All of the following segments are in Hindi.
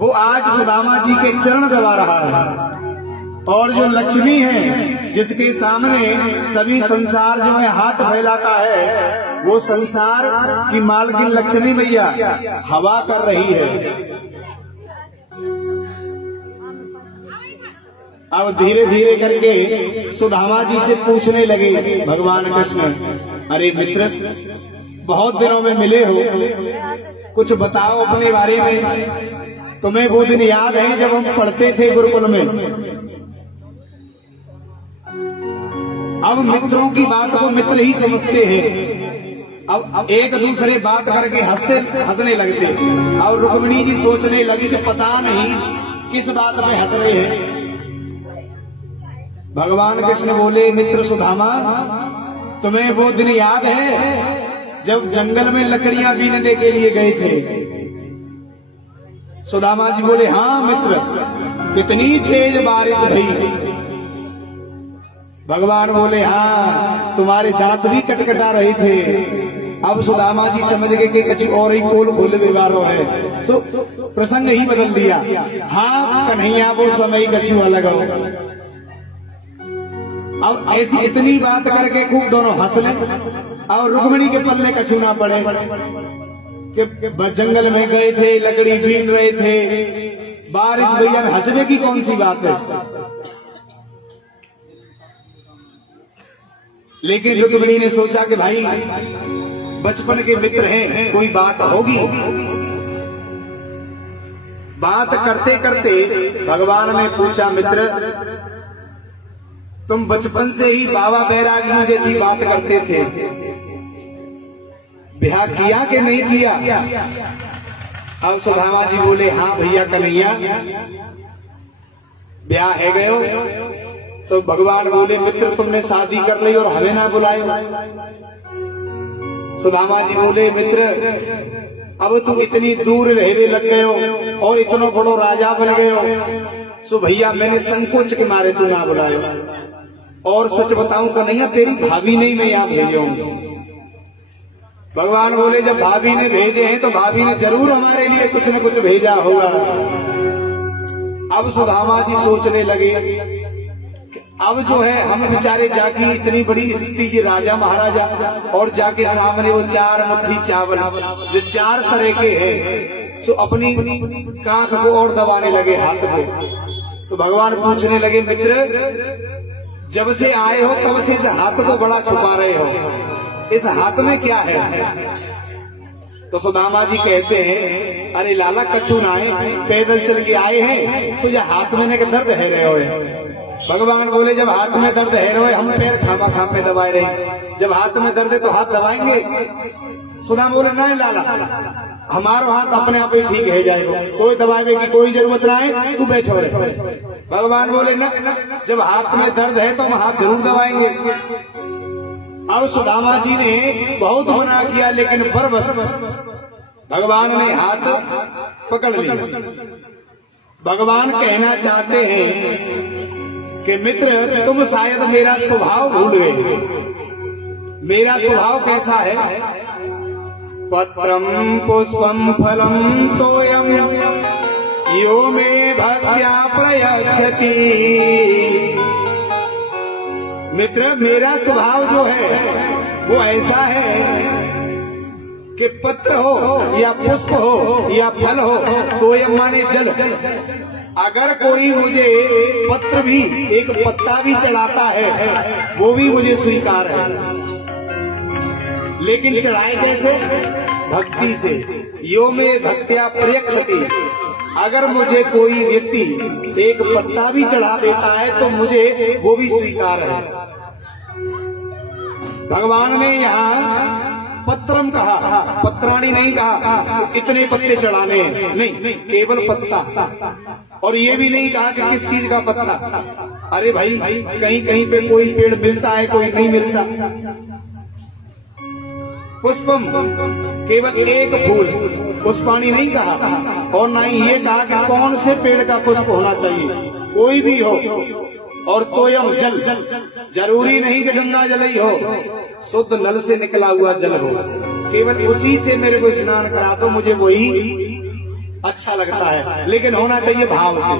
वो आज सुदामा जी के चरण दबा रहा है। और जो लक्ष्मी है जिसके सामने सभी संसार जो है हाथ फैलाता है, वो संसार की मालकिन लक्ष्मी मैया हवा कर रही है। अब धीरे धीरे करके सुदामा जी से पूछने लगे भगवान कृष्ण, अरे मित्र, बहुत दिनों में मिले हो, कुछ बताओ अपने बारे में। तुम्हें वो दिन याद है जब हम पढ़ते थे गुरुकुल में? अब मित्रों की बात को मित्र ही समझते हैं। अब एक दूसरे बात करके हंसने लगते, और रुक्मिणी जी सोचने लगी कि पता नहीं किस बात में हंस रहे हैं। भगवान कृष्ण बोले, मित्र सुदामा, तुम्हें वो दिन याद है जब जंगल में लकड़ियां बीनने के लिए गए थे? सुदामा जी बोले, हाँ मित्र, कितनी तेज बारिश भई। भगवान बोले, हाँ, तुम्हारे दांत भी कटकटा रहे थे। अब सुदामा जी समझ गए कि कछु और ही कोल खोल व्यवहारो है, तो प्रसंग ही बदल दिया। हाँ कन्हैया, वो समय कछु अलग हो। अब ऐसी इतनी बात करके खूब दोनों हंस ले, और रुक्मिणी के पल्ले कछु ना पड़े कि जंगल में गए थे, लकड़ी बीन रहे थे, बारिश भैया में हंसने की कौन सी बात है। लेकिन रुक्मिणी ने सोचा कि भाई बचपन के मित्र हैं, कोई बात होगी। बात करते करते भगवान ने पूछा, मित्र, तुम बचपन से ही बाबा बैरागियों जैसी बात करते थे, ब्याह किया कि नहीं किया? अब सुदामा जी बोले, हाँ भैया कन्हैया, ब्याह है गयो। तो भगवान बोले, मित्र, तुमने शादी कर ली और हमें ना बुलाए। सुदामा जी बोले, मित्र, अब तुम इतनी दूर रहने लग गए हो और इतना बड़ो राजा बन गए हो, सो भैया मैंने संकोच के मारे तू ना बुलाए। और सच बताऊं कन्हैया, तेरी भाभी ने मैं यहाँ भेजे हूँ। भगवान बोले, जब भाभी ने भेजे हैं तो भाभी ने जरूर हमारे लिए कुछ न कुछ भेजा होगा। अब सुदामा जी सोचने लगे कि अब जो है हम बेचारे जाके इतनी बड़ी स्थिति की राजा महाराजा, और जाके सामने वो 4 मुट्ठी चावल जो 4 तरह के हैं, सो अपनी कांख को और दबाने लगे, हाथ को। तो भगवान पूछने लगे, मित्र, जब से आए हो तब से इस हाथ को बड़ा छुपा रहे हो, इस हाथ में क्या है? तो सुदामा जी कहते हैं, अरे लाला, कछु ना है, पैदल चल के आए हैं, तो यह हाथ में दर्द है रहे हो। भगवान बोले, जब हाथ में दर्द है रहे, हम पैर खामा खाम में दबाए रहे, जब हाथ में दर्द है तो हाथ दबाएंगे? सुदामा बोले, नहीं लाला, हमारा हाथ अपने आप ही ठीक है जाएगा, कोई दबाने की कोई जरूरत ना है, तू बैठो रहे। भगवान बोले, न, जब हाथ में दर्द है तो हम हाथ जरूर दबाएंगे। अब सुदामा जी ने बहुत मना किया, लेकिन बरबस भगवान ने हाथ पकड़ लिया। भगवान कहना चाहते हैं कि मित्र, तुम शायद मेरा स्वभाव भूल गए। मेरा स्वभाव कैसा है? पत्रम पुष्पम फलम तोयम यो मे भक्त्या प्रयच्छति। मित्र, मेरा स्वभाव जो है वो ऐसा है कि पत्र हो या पुष्प हो या फल हो, तोयम माने जल। अगर कोई मुझे पत्र भी, एक पत्ता भी चढ़ाता है, वो भी मुझे स्वीकार है। लेकिन चढ़ाए कैसे? भक्ति से। यो में भक्त्या प्रयच्छति। अगर मुझे कोई व्यक्ति एक पत्ता भी चढ़ा देता है तो मुझे वो भी स्वीकार है। भगवान ने यहाँ पत्रम कहा, पत्राणी नहीं कहा इतने पत्ते चढ़ाने हैं, नहीं, केवल पत्ता। और ये भी नहीं कहा कि किस चीज का पत्ता। अरे भाई, कहीं कहीं पे कोई पेड़ मिलता है, कोई नहीं मिलता। पुष्पम, केवल एक फूल, पुष्पाणी नहीं कहा। और ना ही ये कहा कि कौन से पेड़ का पुष्प होना चाहिए, कोई भी हो। और तोयम जल, जरूरी नहीं कि गंगा जल ही हो, शुद्ध नल से निकला हुआ जल हो, केवल उसी से मेरे को स्नान करा दो, मुझे वही अच्छा लगता है, लेकिन होना चाहिए भाव से।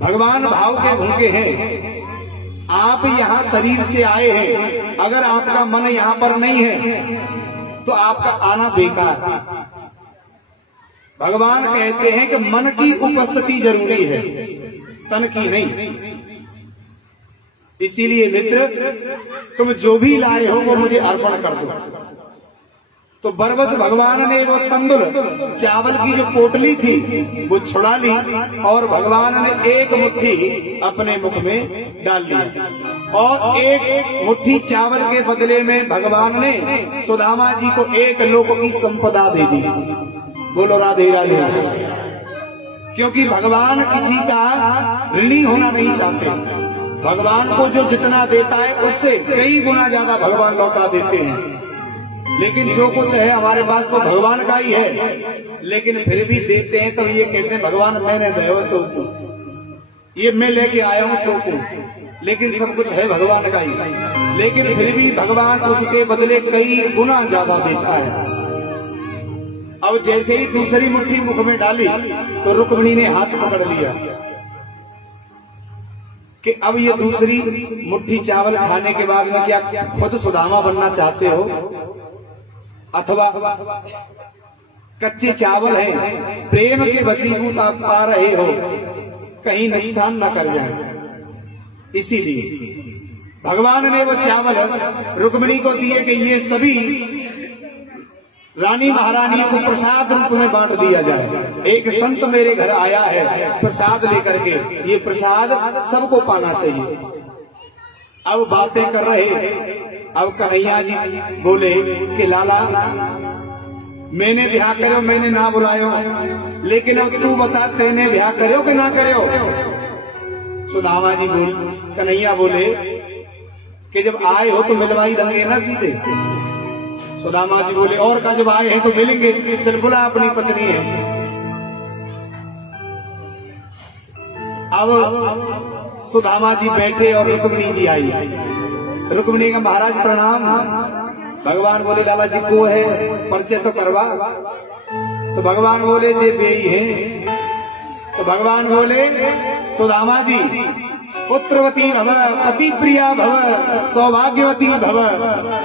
भगवान भाव के भूखे हैं। आप यहाँ शरीर से आए हैं, अगर आपका मन यहाँ पर नहीं है तो आपका आना बेकार है। भगवान कहते हैं कि मन की उपस्थिति जरूरी है, तन की नहीं। इसीलिए मित्र, तुम जो भी लाए हो वो मुझे अर्पण कर दो। तो बरबस भगवान ने वो तंदुल चावल की जो पोटली थी वो छुड़ा ली और भगवान ने एक मुट्ठी अपने मुख में डाल ली और एक मुट्ठी चावल के बदले में भगवान ने सुदामा जी को एक लोक की संपदा दे दी। बोलो राधे राधे। क्योंकि भगवान किसी का ऋणी होना नहीं चाहते। भगवान को जो जितना देता है उससे कई गुना ज्यादा भगवान लौटा देते हैं। लेकिन जो कुछ है हमारे पास वो भगवान का ही है, लेकिन फिर भी देते हैं तो ये कहते हैं भगवान मैंने दे तो ये मैं लेके आया हूँ तो, लेकिन सब कुछ है भगवान का ही। लेकिन फिर भी भगवान उसके बदले कई गुना ज्यादा देता है। अब जैसे ही दूसरी मुट्ठी मुख में डाली तो रुक्मिणी ने हाथ पकड़ लिया कि अब ये दूसरी मुट्ठी चावल खाने के बाद में क्या खुद सुदामा बनना चाहते हो अथवा कच्चे चावल हैं, प्रेम के वशीभूत आप पा रहे हो, कहीं नुकसान न कर जाए। इसीलिए भगवान ने वो चावल रुक्मिणी को दिए कि ये सभी रानी महारानी को प्रसाद रूप में बांट दिया जाए। एक संत मेरे घर आया है प्रसाद लेकर के, ये प्रसाद सबको पाना चाहिए। अब बातें कर रहे, अब कन्हैया जी बोले कि लाला मैंने ब्याह करो, मैंने ना बुलायो, लेकिन अब तू बता तेने ब्याह करो कि ना करो। सुदामा जी बोल, कन्हैया बोले कि जब आए हो तो मिलवाई देंगे ना सीधे। सुदामा जी बोले और का जब आए हैं तो मिलेंगे, चल बुला अपनी पत्नी है। अब सुदामा जी बैठे और रुक्मिणी जी आई। रुक्मिणी का महाराज प्रणाम। भगवान बोले लाला जी को है, परिचय तो करवा। तो भगवान बोले जे बेई है। तो भगवान बोले सुदामा जी पुत्रवती भव, पति प्रिया भव, सौभाग्यवती भव।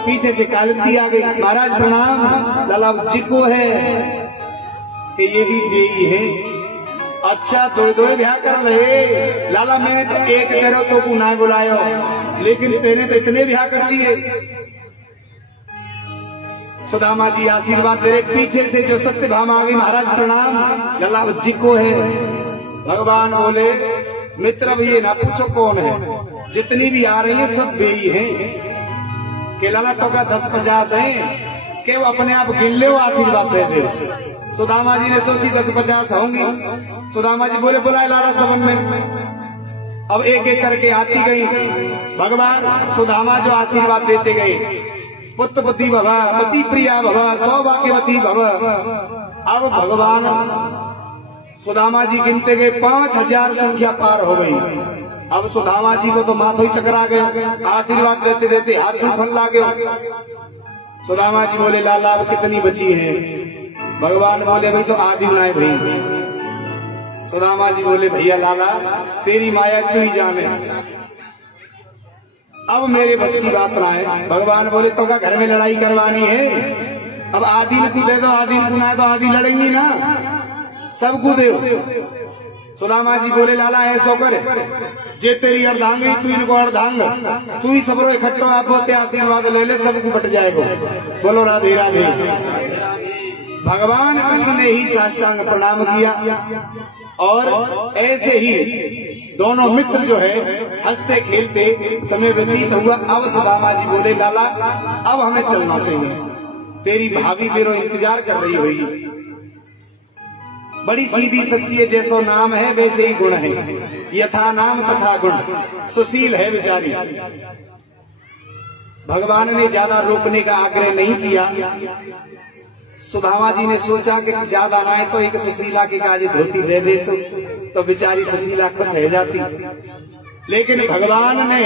पीछे से कालिंदी आ गई। महाराज प्रणाम। लाला जी को है कि ये भी बेई है। अच्छा दो ब्याह कर रहे लाला, मैंने तो एक करो तो तू ना बुलायो, लेकिन तेने तो इतने ब्याह कर लिए। सुदामा जी आशीर्वाद दे रहे। पीछे से जो सत्य भाम आ गई। महाराज प्रणाम। लाला जी को है। भगवान बोले मित्र अब ये ना पूछो कौन है, जितनी भी आ रही है सब बेई हैं। कि लाला तो का 10-50 है कि वो अपने आप गिन ले, आशीर्वाद दे दे। सुदामा जी ने सोची 10-50 होंगी। सुदामा जी बोले बुलाए लाला सबन में। अब एक एक करके आती गई। भगवान सुदामा जो आशीर्वाद देते गए, पुत्रवती भव, पति प्रिया भव, सौभाग्यवती भव। अब भगवान सुदामा जी गिनते गए, 5000 संख्या पार हो गई। अब सुदामा जी को तो माथो ही चकरा गए। आशीर्वाद देते देते हाथ दुखन लागे। सुदामा जी बोले लाला अब कितनी बची है। भगवान बोले भाई तो आदि बनाए भाई। सुदामा जी बोले भैया लाला तेरी माया तू ही जाने, अब मेरे बस की बात ना है। भगवान बोले तो क्या घर में लड़ाई करवानी है, अब आदि को दे दो, आदि को ना तो आदि लड़ेंगी ना, सबको दे। सुदामा जी बोले लाला ऐसो कर, जे तेरी अर्धांगी तू इनको अर्धांग, तू ही सबरो इकट्ठो आप बोलते आशीर्वाद ले ले, सबको बट जाएगा। बोलो राधे राधे। भगवान कृष्ण ने ही साष्टांग प्रणाम किया और ऐसे ही दोनों मित्र जो है हंसते खेलते समय व्यतीत हुआ। अब सुदामा जी बोले लाला अब हमें चलना चाहिए, तेरी भाभी मेरा इंतजार कर रही होगी। बड़ी सीधी सच्ची है, जैसो नाम है वैसे ही गुण है, यथा नाम तथा गुण, सुशील है बेचारी। भगवान ने ज्यादा रोकने का आग्रह नहीं किया। सुदामा जी ने सोचा कि ज्यादा ना है तो एक सुशीला की काजी धोती दे दे तो बेचारी सुशीला खुश रह जाती, लेकिन भगवान ने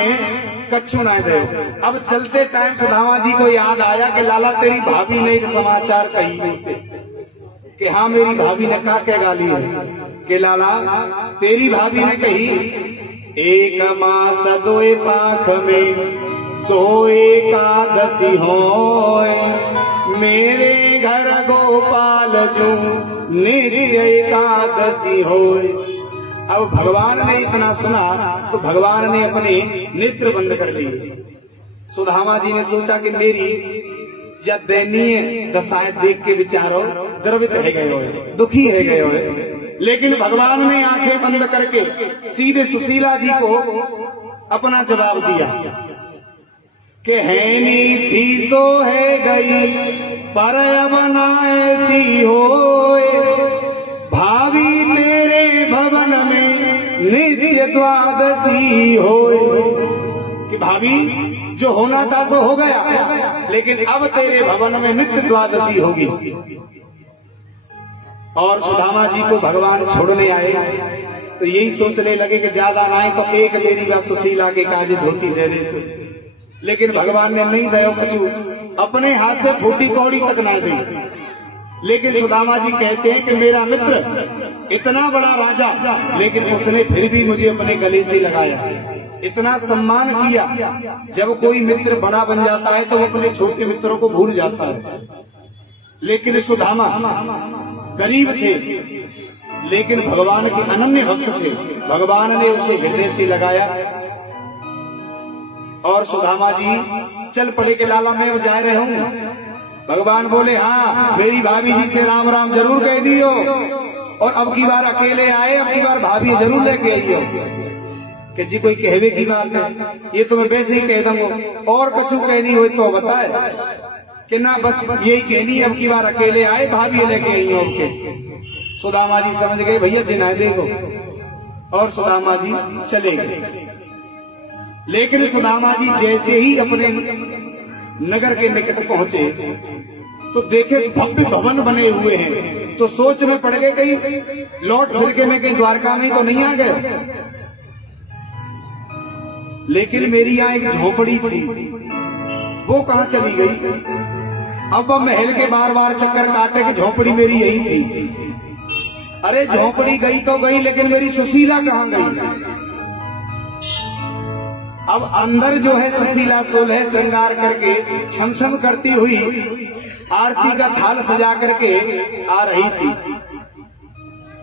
कच्छु ना दे। अब चलते टाइम सुदामा जी को याद आया कि लाला तेरी भाभी ने एक समाचार कही कि हाँ मेरी भाभी ने कहा क्या गाली है कि लाला तेरी भाभी ने कही एक मास दोए पाख में तो एकादशी होए मेरे घर गोपाल जो नित्य एकादशी होए। अब भगवान ने इतना सुना तो भगवान ने अपने नेत्र बंद कर लिए। सुदामा जी ने सोचा कि मेरी या दयनीय दशाएं देख के विचारो द्रवित है गए हो, दुखी है गए हो। लेकिन भगवान ने आंखें बंद करके सीधे सुशीला जी को अपना जवाब दिया कि हैनी थी तो है गई पर अब ना ऐसी होए भावी तेरे भवन में नित्य द्वादशी होए। कि भाभी जो होना था सो हो गया, लेकिन अब तेरे भवन में नित्य द्वादशी होगी। और सुदामा जी को भगवान छोड़ने आए तो यही सोचने लगे कि ज्यादा ना आए तो एक मेरी व सुशीला के काज धोती दे दे। लेकिन भगवान ने नहीं दया कछु, अपने हाथ से फूटी कौड़ी तक ना दी। लेकिन सुदामा जी कहते हैं कि मेरा मित्र इतना बड़ा राजा, लेकिन उसने फिर भी मुझे अपने गले से लगाया, इतना सम्मान किया। जब कोई मित्र बड़ा बन जाता है तो वो अपने छोटे मित्रों को भूल जाता है। लेकिन सुदामा गरीब थे, लेकिन भगवान के अनन्य भक्त थे। भगवान ने उसे हृदय से लगाया और सुदामा जी चल पड़े के लाला मैं जा रहे हूँ। भगवान बोले हाँ मेरी भाभी जी से राम राम जरूर कह दियो, और अब की बार अकेले आए, अब की बार भाभी जरूर लेके आइयो। कि जी कोई कहवे की बात है, ये तो मैं वैसे ही कह दूंगा, और कछु कहनी हो तो बताए कि ना बस यही कहनी, अब की बार अकेले आए भाभी लेके आइयो के। सुदामा जी समझ गए भैया जिना देखो, और सुदामा जी चले गए। लेकिन सुदामा जी जैसे ही अपने नगर के निकट पहुंचे तो देखे भव्य भवन बने हुए हैं, तो सोच में पड़ गए कहीं लौट फिर के मैं कहीं द्वारका में तो नहीं आ गए। लेकिन मेरी यहाँ एक झोपड़ी थी, वो कहाँ चली गई। अब महल के बार बार चक्कर काटे कि झोपड़ी मेरी यही थी। अरे झोपड़ी गई तो गई, लेकिन मेरी सुशीला कहाँ गई। अब अंदर जो है सुशीला सोलह श्रृंगार करके छम छम करती हुई आरती का थाल सजा करके आ रही थी,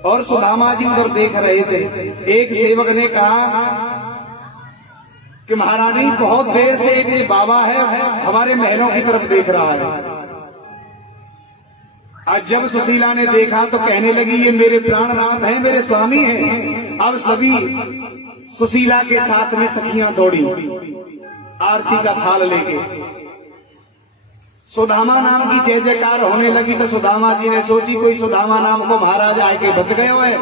और सुदामा जी उधर देख रहे थे। एक सेवक ने कहा कि महारानी बहुत देर से एक बाबा है हमारे महलों की तरफ देख रहा है। आज जब सुशीला ने देखा तो कहने लगी ये मेरे प्राणनाथ हैं, मेरे स्वामी हैं। अब सभी सुशीला के साथ में सखियां दौड़ी आरती का थाल लेके। सुदामा नाम की जय जयकार होने लगी तो सुदामा जी ने सोची कोई सुदामा नाम को महाराज आके बस गए हुए।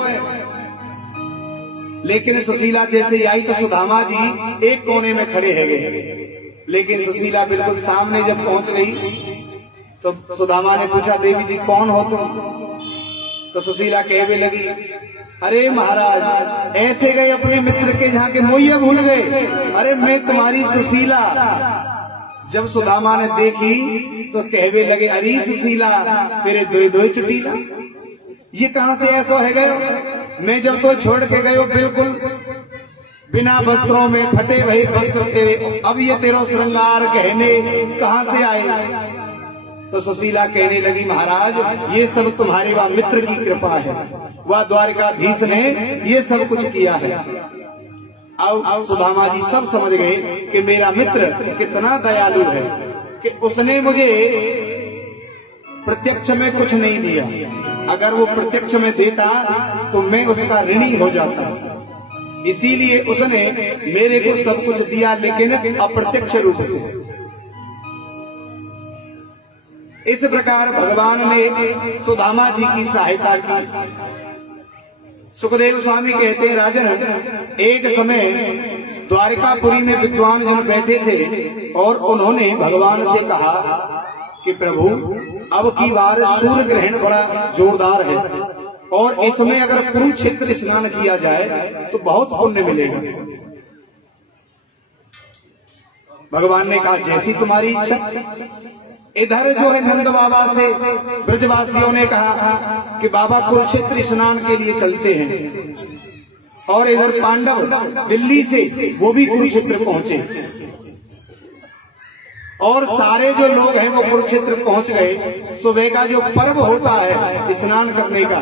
लेकिन सुशीला जैसे आई तो सुदामा जी एक कोने में खड़े है गए। लेकिन सुशीला बिल्कुल सामने जब पहुंच गई तो सुदामा ने पूछा देवी जी कौन हो तुम। तो सुशीला कहने लगी अरे महाराज ऐसे गए अपने मित्र के जहाँ के मोइया भूल गए। अरे मैं तुम्हारी सुशीला। जब सुदामा ने देखी तो कहवे लगे अरे सुशीला तेरे दो दो चुटीला, ये कहाँ से ऐसा है गए। मैं जब तो छोड़ के गए बिल्कुल बिना वस्त्रों में फटे वही वस्त्र तेरे, अब ये तेरा श्रृंगार कहने कहाँ से आए। तो सुशीला कहने लगी महाराज ये सब तुम्हारे वह मित्र की कृपा है, वह द्वारिकाधीश ने ये सब कुछ किया है। अब सुदामा जी सब समझ गए कि मेरा मित्र कितना दयालु है कि उसने मुझे प्रत्यक्ष में कुछ नहीं दिया। अगर वो प्रत्यक्ष में देता तो मैं उसका ऋणी हो जाता। इसीलिए उसने मेरे को सब कुछ दिया, लेकिन अप्रत्यक्ष रूप से। इस प्रकार भगवान ने सुदामा जी की सहायता की। सुखदेव स्वामी कहते हैं राजन एक समय द्वारिकापुरी में विद्वान जन बैठे थे और उन्होंने भगवान से कहा कि प्रभु अब की बार सूर्य ग्रहण बड़ा जोरदार है और इसमें अगर कुरुक्षेत्र स्नान किया जाए तो बहुत पुण्य मिलेगा। भगवान ने कहा जैसी तुम्हारी इच्छा। इधर जो है नंद बाबा से ब्रजवासियों ने कहा कि बाबा कुरुक्षेत्र स्नान के लिए चलते हैं, और इधर पांडव दिल्ली से वो भी कुरुक्षेत्र पहुंचे, और सारे जो लोग हैं वो कुरुक्षेत्र पहुंच गए। सुबह का जो पर्व होता है स्नान करने का,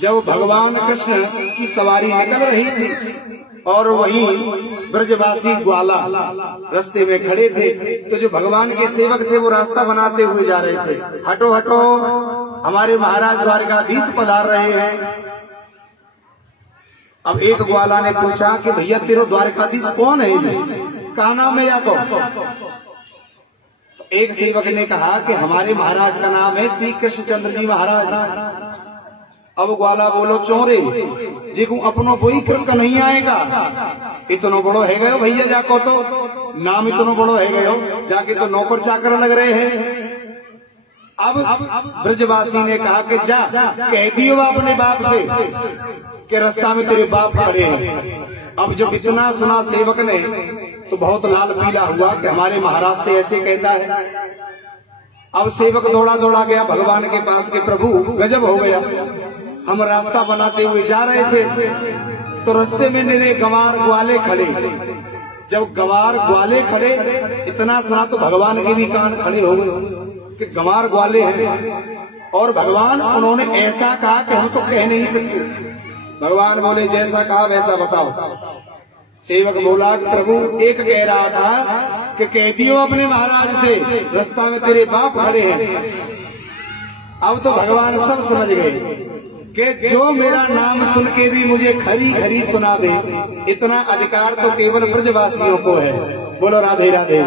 जब भगवान कृष्ण की सवारी निकल रही थी और वहीं ब्रजवासी ग्वाला रास्ते में खड़े थे, तो जो भगवान के सेवक थे वो रास्ता बनाते हुए जा रहे थे, हटो हटो हमारे महाराज द्वारकाधीश पधार रहे हैं। अब एक ग्वाला ने पूछा कि भैया तेरे द्वारकाधीश कौन है, क्या नाम है या तो एक सेवक ने कहा कि हमारे महाराज का नाम है श्री कृष्णचंद्र जी महाराज। अब ग्वाला बोलो चोरे जी को अपनो कोई नहीं आएगा, इतनो बड़ो है गयो भैया जाको, तो नाम इतनो बड़ो है गयो, जाके तो नौकर चाकर लग रहे हैं। अब ब्रजवासी ने कहा कि जा कह दियो अपने बाप से कि रास्ता में तेरे बाप खड़े हैं। अब जब इतना सुना सेवक ने तो बहुत लाल पीला हुआ कि हमारे महाराज से ऐसे कहता है। अब सेवक दौड़ा दौड़ा गया भगवान के पास के प्रभु गजब हो गया, हम रास्ता बनाते हुए जा रहे थे तो रास्ते में मेरे गंवार ग्वाले खड़े। जब गंवार ग्वाले खड़े इतना सुना तो भगवान के भी कान खड़े हो गए कि गंवार ग्वाले हैं, और भगवान उन्होंने ऐसा कहा कि हम तो कह नहीं सकते। भगवान बोले जैसा कहा वैसा बताओ। सेवक बोला प्रभु एक कह रहा था कि कह दियो अपने महाराज से रास्ता में तेरे बाप खड़े हैं। अब तो भगवान सब समझ गए कि जो मेरा नाम सुन के भी मुझे खरी खरी सुना दे, इतना अधिकार तो केवल ब्रजवासियों को है। बोलो राधे राधे,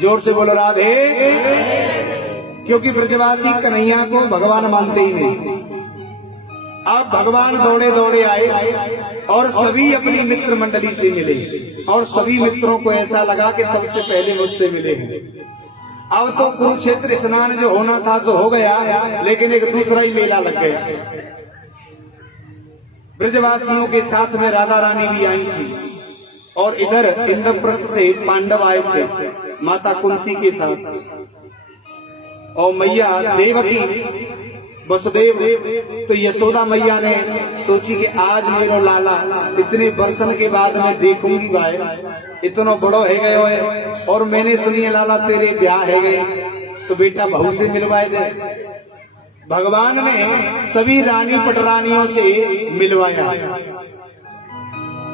जोर से बोलो राधे। क्योंकि ब्रजवासी कन्हैया को भगवान मानते ही नहीं। अब भगवान दौड़े दौड़े आए और सभी अपनी मित्र मंडली से मिले, और सभी मित्रों को ऐसा लगा कि सबसे पहले मुझसे मिले हैं। अब तो कुरुक्षेत्र स्नान जो होना था सो हो गया, लेकिन एक दूसरा ही मेला लग गया। ब्रजवासियों के साथ में राधा रानी भी आई थी, और इधर इंद्रप्रस्थ से पांडव आए थे माता कुंती के साथ, और मैया देवकी वसुदेव। तो यशोदा मैया ने सोची कि आज मेरा लाला इतने बरसन के बाद मैं देखूंगी भाई, इतना बड़ो है गयो है, और मैंने सुनी है लाला तेरे ब्याह है गए, तो बेटा बहू से मिलवाए दे। भगवान ने सभी रानी पटरानियों से मिलवाया,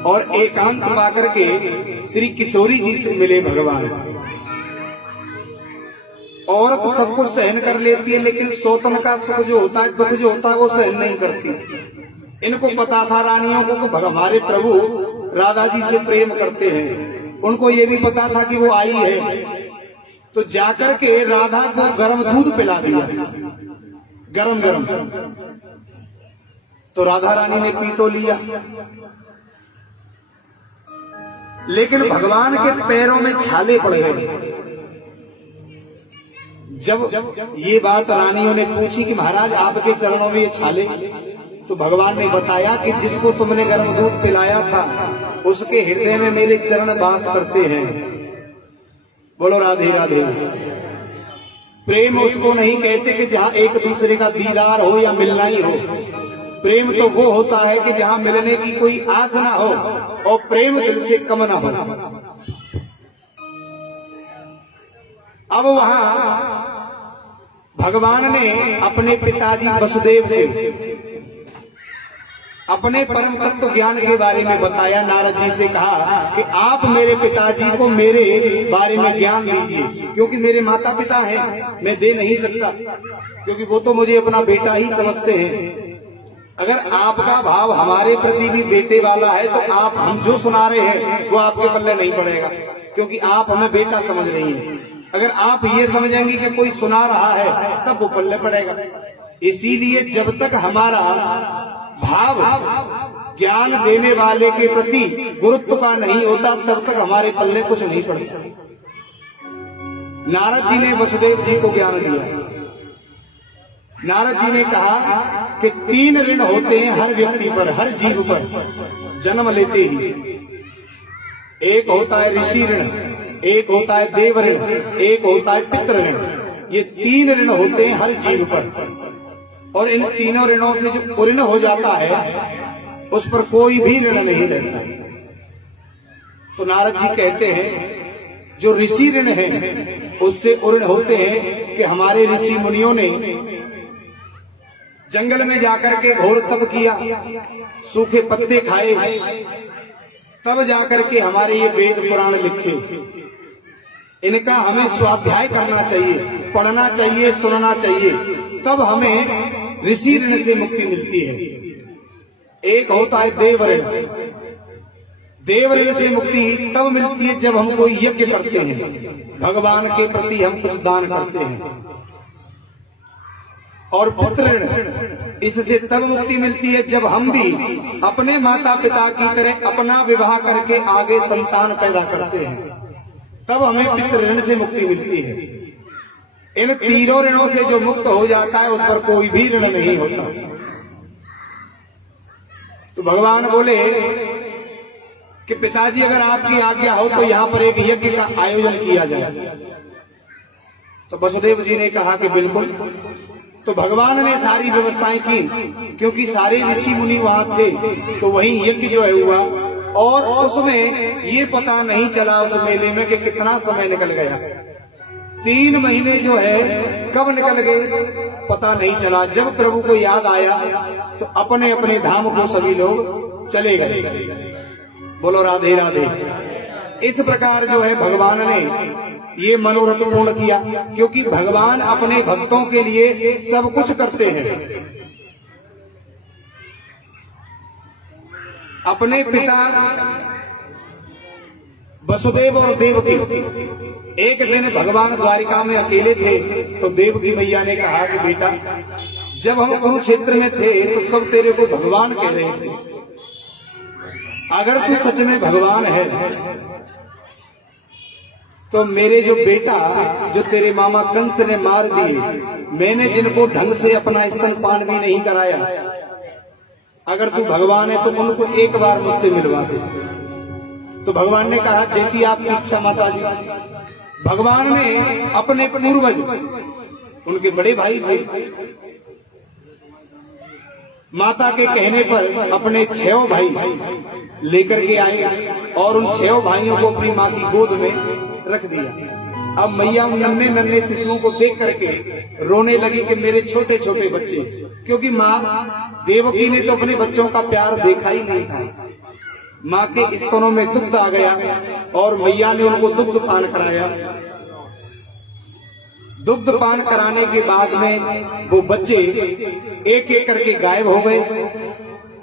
और एकांत पाकर के श्री किशोरी जी से मिले भगवान। औरत सब कुछ सहन कर लेती है, लेकिन सौतन का सुख जो होता है, दुख जो होता है, वो सहन नहीं करती। इनको पता था रानियों को कि हमारे प्रभु राधा जी से प्रेम करते हैं। उनको ये भी पता था कि वो आई है, तो जाकर के राधा को गर्म दूध पिला दिया, गरम गरम। तो राधा रानी ने पी तो लिया, लेकिन भगवान के पैरों में छाले पड़ गए। जब ये बात रानियों ने पूछी कि महाराज आपके चरणों में ये छाले, तो भगवान ने बताया कि जिसको तुमने गर्म दूध पिलाया था उसके हृदय में मेरे चरण वास करते हैं। बोलो राधे राधे। प्रेम उसको नहीं कहते कि जहाँ एक दूसरे का दीदार हो या मिलना ही हो। प्रेम तो वो होता है कि जहाँ मिलने की कोई आस ना हो और प्रेम दिल से कम ना हो। अब वहाँ भगवान ने अपने पिताजी वसुदेव से अपने परम तत्व ज्ञान के बारे में बताया। नारद जी से कहा कि आप मेरे पिताजी को मेरे बारे में ज्ञान दीजिए, क्योंकि मेरे माता पिता हैं, मैं दे नहीं सकता, क्योंकि वो तो मुझे अपना बेटा ही समझते हैं। अगर आपका भाव हमारे प्रति भी बेटे वाला है तो आप हम जो सुना रहे हैं वो आपके पल्ले नहीं पड़ेगा, क्योंकि आप हमें बेटा समझ रही हैं। अगर आप ये समझेंगी कि कोई सुना रहा है तब वो पल्ले पड़ेगा। इसीलिए जब तक हमारा भाव ज्ञान देने वाले के प्रति गुरुत्व का नहीं होता तब तक हमारे पल्ले कुछ नहीं पड़ेगा। नारद जी ने वसुदेव जी को ज्ञान दिया। नारद जी ने कहा कि 3 ऋण होते हैं हर व्यक्ति पर, हर जीव पर जन्म लेते ही। एक होता है ऋषि ऋण, एक होता है देव ऋण, एक होता है पितृ ऋण। ये 3 ऋण होते हैं हर जीव पर, और इन तीनों ऋणों से जो पूर्ण हो जाता है उस पर कोई भी ऋण नहीं रहता। तो नारद जी कहते हैं जो ऋषि ऋण है उससे ऋण होते हैं कि हमारे ऋषि मुनियों ने जंगल में जाकर के घोर तप किया, सूखे पत्ते खाए, तब जाकर के हमारे ये वेद पुराण लिखे। इनका हमें स्वाध्याय करना चाहिए, पढ़ना चाहिए, सुनना चाहिए, तब हमें ऋषि ऋण से मुक्ति मिलती है। एक होता है देव ऋण। देव ऋण से मुक्ति तब मिलती है जब हम कोई यज्ञ करते हैं, भगवान के प्रति हम कुछ दान करते हैं। और पुत्र ऋण, इससे तब मुक्ति मिलती है जब हम भी अपने माता पिता की तरह अपना विवाह करके आगे संतान पैदा करते हैं, तब हमें पितृ ऋण से मुक्ति मिलती है। इन तीनों ऋणों से जो मुक्त हो जाता है उस पर कोई भी ऋण नहीं होता। तो भगवान बोले कि पिताजी अगर आपकी आज्ञा हो तो यहाँ पर एक यज्ञ का आयोजन किया जाए। तो वसुदेव जी ने कहा कि बिल्कुल। तो भगवान ने सारी व्यवस्थाएं की, क्योंकि सारे ऋषि मुनि वहां थे, तो वहीं यज्ञ जो है हुआ। और उसमें ये पता नहीं चला उस मेले में कि कितना समय निकल गया। 3 महीने जो है कब निकल गए पता नहीं चला। जब प्रभु को याद आया तो अपने अपने धाम को सभी लोग चले गए। बोलो राधे राधे। इस प्रकार जो है भगवान ने ये मनोरथ पूर्ण किया, क्योंकि भगवान अपने भक्तों के लिए सब कुछ करते हैं। अपने पिता वसुदेव और देवकी, एक दिन भगवान द्वारिका में अकेले थे, तो देवकी मैया ने कहा कि बेटा, जब हम कुरुक्षेत्र में थे तो सब तेरे को भगवान कह रहे थे। अगर तू सच में भगवान है तो मेरे जो बेटा जो तेरे मामा कंस ने मार दिए, मैंने जिनको ढंग से अपना स्तनपान भी नहीं कराया, अगर तू भगवान है तो उनको एक बार मुझसे मिलवा दे। तो भगवान ने कहा जैसी आपकी इच्छा माता जी। भगवान ने अपने पूर्वज, उनके बड़े भाई थे, माता के कहने पर अपने 6 भाई लेकर के आए और उन 6 भाइयों को अपनी माँ की गोद में रख दिया। अब मैया उन नन्हे नन्हे शिशुओं को देख करके रोने लगी कि मेरे छोटे छोटे बच्चे, क्योंकि माँ देवकी ने तो अपने बच्चों का प्यार देखा ही नहीं था। माँ के स्तनों में दुग्ध आ गया और मैया ने उनको दुग्ध पान कराया। दुग्ध पान कराने के बाद में वो बच्चे एक एक करके गायब हो गए।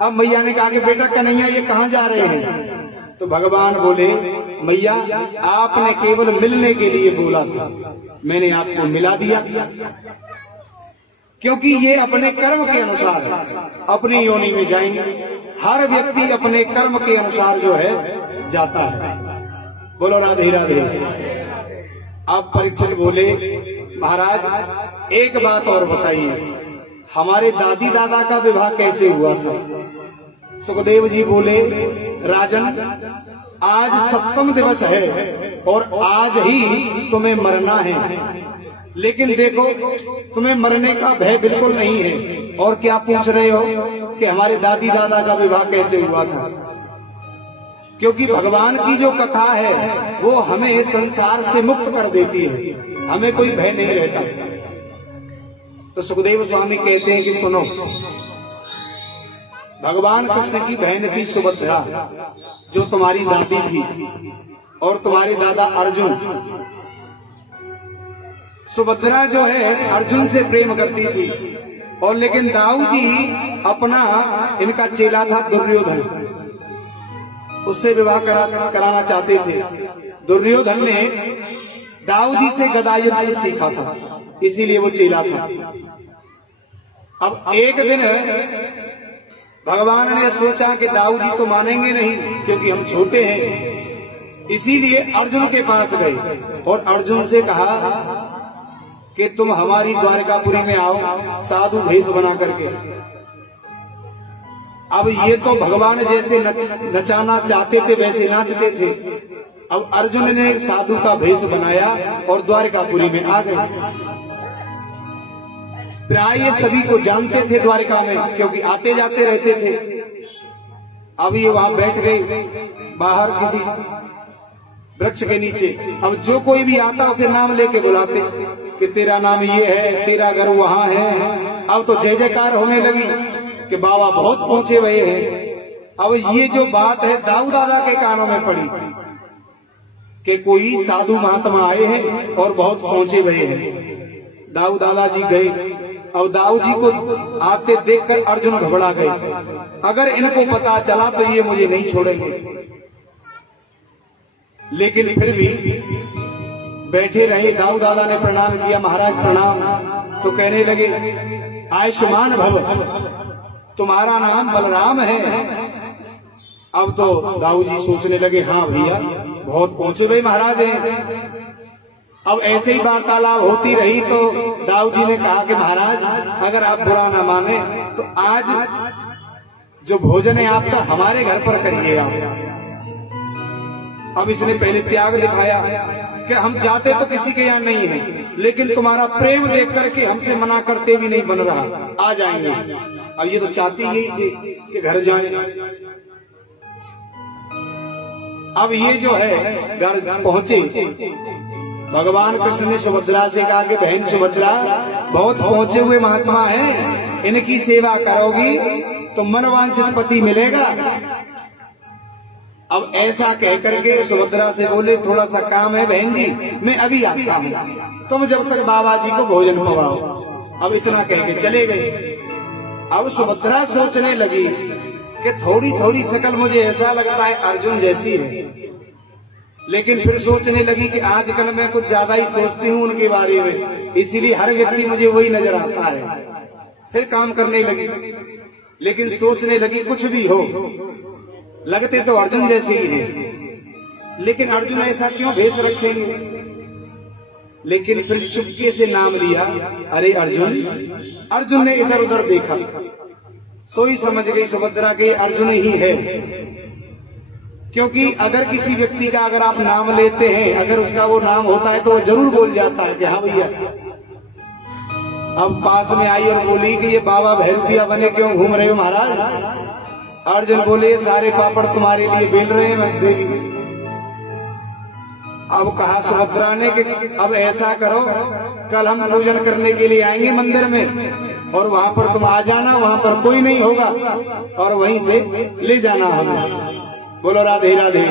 अब मैया ने कहा कि बेटा कन्हैया ये कहाँ जा रहे हैं? तो भगवान बोले मैया आपने केवल मिलने के लिए बोला था, मैंने आपको मिला दिया, क्योंकि ये अपने कर्म के अनुसार अपनी योनि में जाएंगे। हर व्यक्ति अपने कर्म के अनुसार जो है जाता है। बोलो राधे राधे। अब परीक्षित बोले महाराज एक बात और बताइए, हमारे दादी दादा का विवाह कैसे हुआ था? सुखदेव जी बोले राजन आज 7वां दिवस है और आज ही तुम्हें मरना है, लेकिन देखो तुम्हें मरने का भय बिल्कुल नहीं है। और क्या पूछ रहे हो कि हमारे दादी दादा का विवाह कैसे हुआ था? क्योंकि भगवान की जो कथा है वो हमें संसार से मुक्त कर देती है, हमें कोई भय नहीं रहता। तो सुखदेव स्वामी कहते हैं कि सुनो, भगवान कृष्ण की बहन थी सुभद्रा, जो तुम्हारी दादी थी, और तुम्हारे दादा अर्जुन। सुभद्रा जो है अर्जुन से प्रेम करती थी, और लेकिन दाऊ जी अपना इनका चेला था दुर्योधन, उससे विवाह कराना चाहते थे। दुर्योधन ने दाऊ जी से गदा युद्ध सीखा था, इसीलिए वो चेला था। अब एक दिन भगवान ने सोचा कि दाऊ जी तो मानेंगे नहीं क्योंकि हम छोटे हैं, इसीलिए अर्जुन के पास गए और अर्जुन से कहा कि तुम हमारी द्वारकापुरी में आओ साधु भेष बना करके। अब ये तो भगवान जैसे नचाना चाहते थे वैसे नाचते थे, अब अर्जुन ने एक साधु का भेष बनाया और द्वारकापुरी में आ गए। प्राय सभी को जानते थे द्वारका में, क्योंकि आते जाते रहते थे। अब ये वहां बैठ गए बाहर किसी वृक्ष के नीचे। अब जो कोई भी आता उसे नाम लेके बुलाते कि तेरा नाम ये है, तेरा घर वहां है। अब तो जय जयकार होने लगी कि बाबा बहुत पहुंचे हुए हैं। अब ये जो बात है दाऊ दादा के कानों में पड़ी कि कोई साधु महात्मा आए हैं और बहुत पहुंचे हुए हैं। दाऊ दादाजी गए। अब दाऊ जी को आते देखकर अर्जुन घबरा गए। अगर इनको पता चला तो ये मुझे नहीं छोड़ेंगे। लेकिन फिर भी बैठे रहे। दाऊ दादा ने प्रणाम किया, महाराज प्रणाम। तो कहने लगे आयुष्मान भव, तुम्हारा नाम बलराम है। अब तो दाऊ जी सोचने लगे हाँ भैया बहुत पहुंचे भाई महाराज हैं। अब ऐसे ही वार्तालाप होती रही तो दाऊ जी ने कहा कि महाराज अगर आप बुरा ना माने तो आज जो भोजन है आपका हमारे घर पर करिएगा। अब इसने पहले त्याग दिखाया कि हम जाते तो किसी के यहाँ नहीं है, लेकिन तुम्हारा प्रेम देख करके हमसे मना करते भी नहीं बन रहा, आ जाएंगे। और ये तो चाहती यही थी कि घर जाए। अब ये जो है घर पहुंचे। भगवान कृष्ण ने सुभद्रा से कहा कि बहन सुभद्रा बहुत पहुंचे हुए महात्मा हैं, इनकी सेवा करोगी तो मनवांछित पति मिलेगा। अब ऐसा कह करके सुभद्रा से बोले थोड़ा सा काम है बहन जी, मैं अभी आता हूँ, तुम जब तक बाबा जी को भोजन पवाओ। अब इतना कह के चले गए। अब सुभद्रा सोचने लगी कि थोड़ी थोड़ी शकल मुझे ऐसा लगता है अर्जुन जैसी है, लेकिन फिर सोचने लगी कि आजकल मैं कुछ ज्यादा ही सोचती हूँ उनके बारे में, इसीलिए हर व्यक्ति मुझे वही नजर आता है। फिर काम करने लगी, लेकिन सोचने लगी कुछ भी हो लगते तो अर्जुन जैसे ही हैं, लेकिन अर्जुन ऐसा क्यों भेष रखेंगे। लेकिन फिर चुपके से नाम लिया, अरे अर्जुन। अर्जुन ने इधर उधर देखा, सोई समझ गई सुभद्रा के अर्जुन ही है। क्योंकि अगर किसी व्यक्ति का अगर आप नाम लेते हैं, अगर उसका वो नाम होता है तो वो जरूर बोल जाता है कि हाँ भैया। अब पास में आई और बोली कि ये बाबा भैरविया बने क्यों घूम रहे हो महाराज। अर्जुन बोले सारे पापड़ तुम्हारे लिए बेल रहे हैं देवी। अब कहा सुभद्रा ने कि अब ऐसा करो, कल हम पूजन करने के लिए आएंगे मंदिर में और वहाँ पर तुम आ जाना, वहाँ पर कोई नहीं होगा और वहीं से ले जाना हमें। बोलो राधे राधे।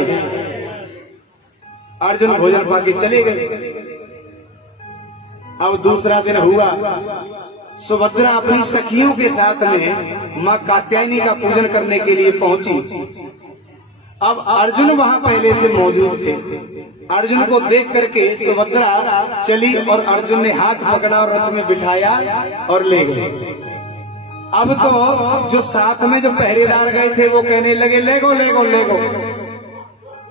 अर्जुन भोजन पाके चले गए। अब दूसरा दिन हुआ, सुभद्रा अपनी सखियों के साथ में माँ कात्यायनी का पूजन करने के लिए पहुंची। अब अर्जुन वहां पहले से मौजूद थे। अर्जुन को देख करके सुभद्रा चली और अर्जुन ने हाथ पकड़ा और रथ में बिठाया और ले गए। अब तो जो साथ में जो पहरेदार गए थे वो कहने लगे ले गो ले गो ले गो।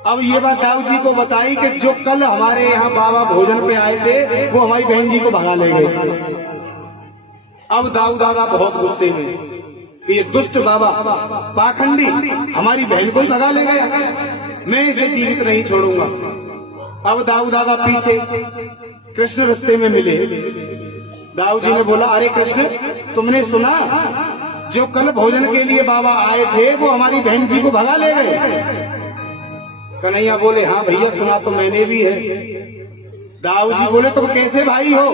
अब ये बात दाऊ जी को बताई कि जो कल हमारे यहाँ बाबा भोजन पे आए थे वो हमारी बहन जी को भगा ले गए। अब दाऊ दादा बहुत गुस्से में, ये दुष्ट बाबा पाखंडी हमारी बहन को ही भगा ले गया, मैं इसे जीवित नहीं छोड़ूंगा। अब दाऊ दादा पीछे कृष्ण रास्ते में मिले। दाऊ जी ने बोला अरे कृष्ण तुमने सुना जो कल भोजन के लिए बाबा आए थे वो हमारी बहन जी को भगा ले गए। कन्हैया बोले हाँ भैया सुना तो मैंने भी है। दाऊ जी बोले तुम कैसे भाई हो,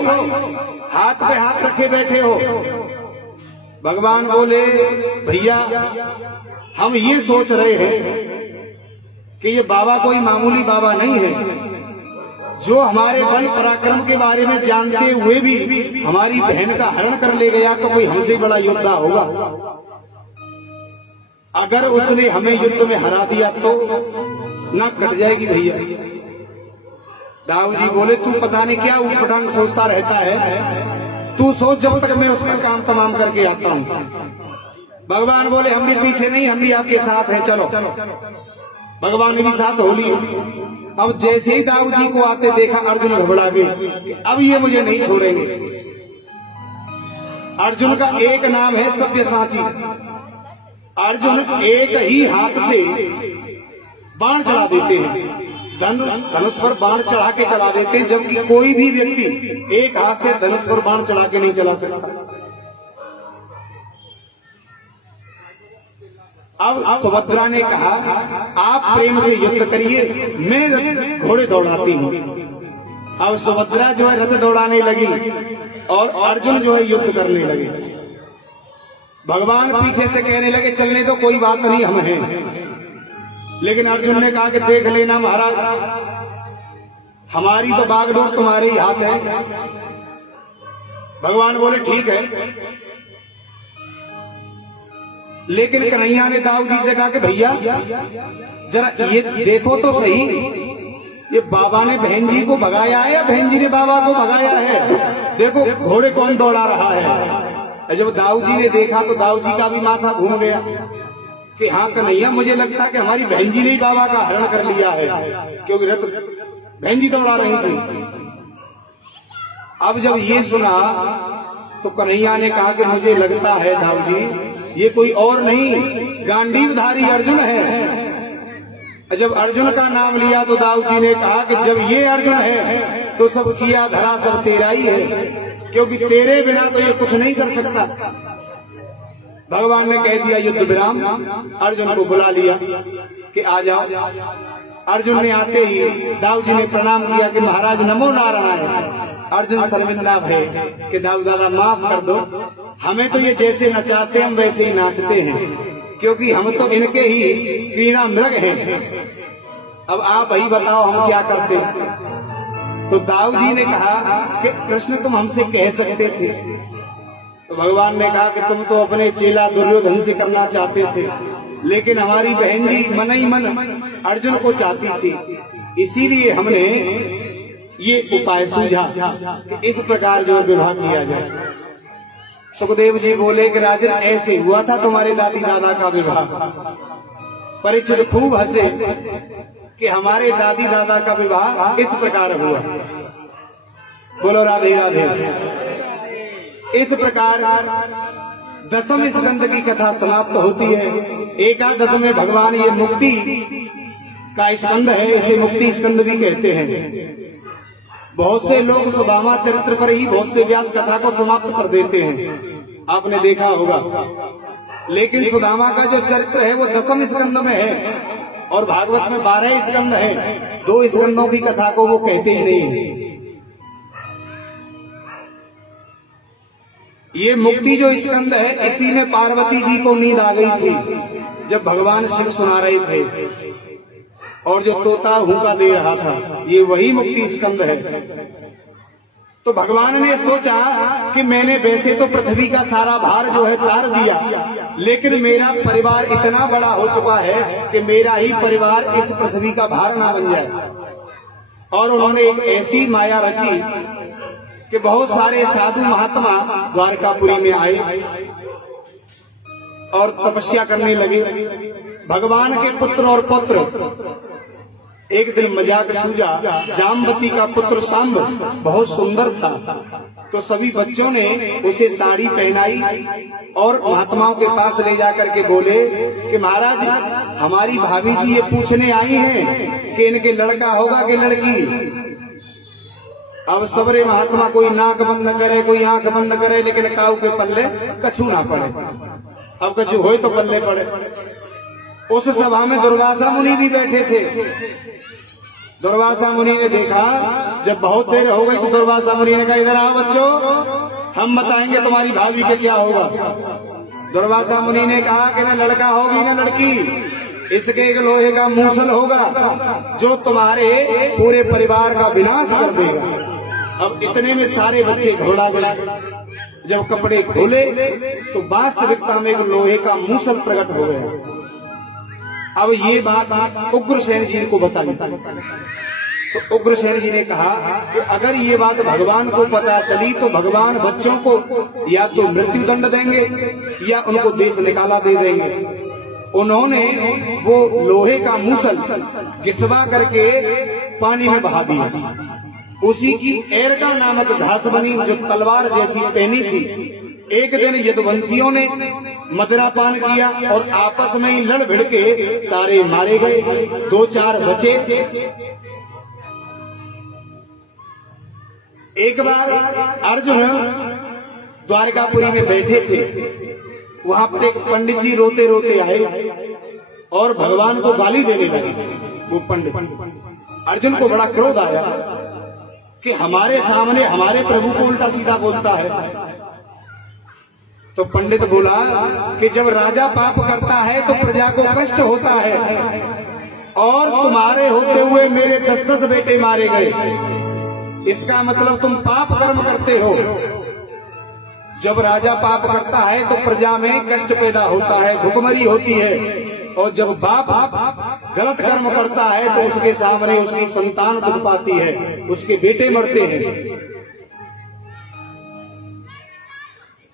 हाथ पे हाथ रखे बैठे हो। भगवान बोले भैया हम ये सोच रहे हैं कि ये बाबा कोई मामूली बाबा नहीं है, जो हमारे बल पराक्रम के बारे में जानते हुए भी हमारी बहन का हरण कर ले गया तो कोई हमसे बड़ा योद्धा होगा। अगर उसने हमें युद्ध में हरा दिया तो ना कट जाएगी भैया। दाऊ जी बोले तू पता नहीं क्या ऊटपटांग सोचता रहता है, तू सोच जब तक मैं उसका काम तमाम करके आता हूँ। भगवान बोले हम भी पीछे नहीं, हम भी आपके साथ हैं, चलो। भगवान ने भी साथ हो ली। अब जैसे ही दाऊ जी को आते देखा अर्जुन घबरा गए, अब ये मुझे नहीं छोड़ेंगे। अर्जुन का एक नाम है सब्यसाची। अर्जुन एक ही हाथ से बाण चला देते हैं। धनुष पर बाण चढ़ा के चला देते, जबकि कोई भी व्यक्ति एक हाथ से धनुष पर बाण चढ़ा के नहीं चला सकता। अब सुभद्रा ने कहा, आप प्रेम से युद्ध करिए, मैं घोड़े दौड़ाती हूँ। अब सुभद्रा जो है रथ दौड़ाने लगी और अर्जुन जो है युद्ध करने लगे। भगवान पीछे से कहने लगे, चलने तो कोई बात नहीं, हम हैं। लेकिन अर्जुन ने कहा कि देख लेना महाराज, हमारी तो बागडोर तुम्हारे ही हाथ है। भगवान बोले ठीक है, लेकिन कन्हैया ने दाऊ जी से कहा कि भैया जरा ये देखो तो सही, ये बाबा ने बहन जी को भगाया है या बहन जी ने बाबा को भगाया है? देखो घोड़े कौन दौड़ा रहा है। जब दाऊ जी ने देखा तो दाऊ जी का भी माथा घूम गया कि हाँ कन्हैया, मुझे लगता है कि हमारी बहन जी ने बाबा का हरण कर लिया है, क्योंकि रथ बहन जी दौड़ा रही थी। अब जब ये सुना तो कन्हैया ने कहा कि मुझे लगता है दाऊ जी ये कोई और नहीं, गांडीवधारी अर्जुन है। जब अर्जुन का नाम लिया तो दाऊ जी ने कहा कि जब ये अर्जुन है तो सब किया धरा सब तेरा ही है, क्योंकि तेरे बिना तो ये कुछ नहीं कर सकता। भगवान ने कह दिया युद्ध विराम, अर्जुन को बुला लिया कि आ जाओ। अर्जुन ने आते ही दाऊ जी ने प्रणाम किया कि महाराज नमो नारायण। अर्जुन शर्मिंदा भय कि दाऊ दादा माफ कर दो, हमें तो ये जैसे नचाते हम वैसे ही नाचते हैं, क्योंकि हम तो इनके ही क्रीड़ा मृग हैं। अब आप ही बताओ हम क्या करते। तो दाऊ जी ने कहा कि कृष्ण तुम हमसे कह सकते थे। तो भगवान ने कहा कि तुम तो अपने चेला दुर्योधन से करना चाहते थे, लेकिन हमारी बहन जी मन ही मन अर्जुन को चाहती थी, इसीलिए हमने ये उपाय सूझा कि इस प्रकार जो विवाह किया जाए। सुखदेव जी बोले कि राजन ऐसे हुआ था तुम्हारे दादी दादा का विवाह। परीक्षित खूब हंसे कि हमारे दादी दादा का विवाह इस प्रकार हुआ। बोलो राधे राधे। इस प्रकार दसम स्कंद की कथा समाप्त होती है। एकादश में भगवान ये मुक्ति का स्कंद है, इसे मुक्ति स्कंद भी कहते हैं। बहुत से लोग सुदामा चरित्र पर ही बहुत से व्यास कथा को समाप्त कर देते हैं, आपने देखा होगा। लेकिन सुदामा का जो चरित्र है वो दसम स्कंद में है और भागवत में 12 स्कंद है। 2 स्कंदों की कथा को वो कहते ही नहीं है। ये मुक्ति जो स्कंद है, इसी में पार्वती जी को नींद आ गई थी जब भगवान शिव सुना रहे थे, और जो तोता हुक्का दे रहा था, ये वही मुक्ति स्कंद है। तो भगवान ने सोचा कि मैंने वैसे तो पृथ्वी का सारा भार जो है तार दिया, लेकिन मेरा परिवार इतना बड़ा हो चुका है कि मेरा ही परिवार इस पृथ्वी का भार ना बन जाए। और उन्होंने एक ऐसी माया रची कि बहुत सारे साधु महात्मा द्वारकापुरी में आए और तपस्या करने लगे। भगवान के पुत्र और पुत्र एक दिन मजाक सूझा, जामवती का पुत्र सांब बहुत सुंदर था, तो सभी बच्चों ने उसे साड़ी पहनाई और महात्माओं के पास ले जाकर के बोले कि महाराज हमारी भाभी जी ये पूछने आई हैं कि इनके लड़का होगा कि लड़की। अब सबरे महात्मा कोई नाक बंद करे, कोई आंख बंद करे, लेकिन काऊ के पल्ले कछू ना पड़े। अब कछू हो तो पल्ले पड़े। उस सभा में दुर्वासा मुनि भी बैठे थे। दुर्वासा मुनि ने देखा, जब बहुत देर हो गई तो दुर्वासा मुनि ने कहा इधर आओ बच्चों, हम बताएंगे तुम्हारी भाभी के क्या होगा। दुर्वासा मुनि ने कहा कि न लड़का होगी न लड़की, इसके एक लोहे का मूसल होगा जो तुम्हारे पूरे परिवार का विनाश कर देगा। अब इतने में सारे बच्चे घोड़ा गए। जब कपड़े खोले तो वास्तविकता में एक लोहे का मूसल प्रकट हो गया। अब ये बात उग्रसेन जी को बताई तो उग्रसेन जी ने कहा कि अगर ये बात भगवान को पता चली तो भगवान बच्चों को या तो मृत्यु दंड देंगे या उनको देश निकाला दे देंगे। उन्होंने वो लोहे का मूसल घिसवा करके पानी में बहा दिया। उसी की एरका नामक घास बनी जो तलवार जैसी पहनी थी। एक दिन यदुवंशियों ने मदिरा पान किया और आपस में ही लड़ भिड़ के सारे मारे गए। 2-4 बचे एक बार अर्जुन द्वारकापुरी में बैठे थे, वहां पर एक पंडित जी रोते रोते आए और भगवान को गाली देने लगे। वो पंडित, अर्जुन को बड़ा क्रोध आया कि हमारे सामने हमारे प्रभु को उल्टा सीधा बोलता है। तो पंडित बोला कि जब राजा पाप करता है तो प्रजा को कष्ट होता है, और तुम्हारे होते हुए मेरे 10-10 बेटे मारे गए, इसका मतलब तुम पाप कर्म करते हो। जब राजा पाप करता है तो प्रजा में कष्ट पैदा होता है, भुखमरी होती है, और जब बाप गलत कर्म करता है तो उसके सामने उसकी संतान दुख पाती है, उसके बेटे मरते हैं।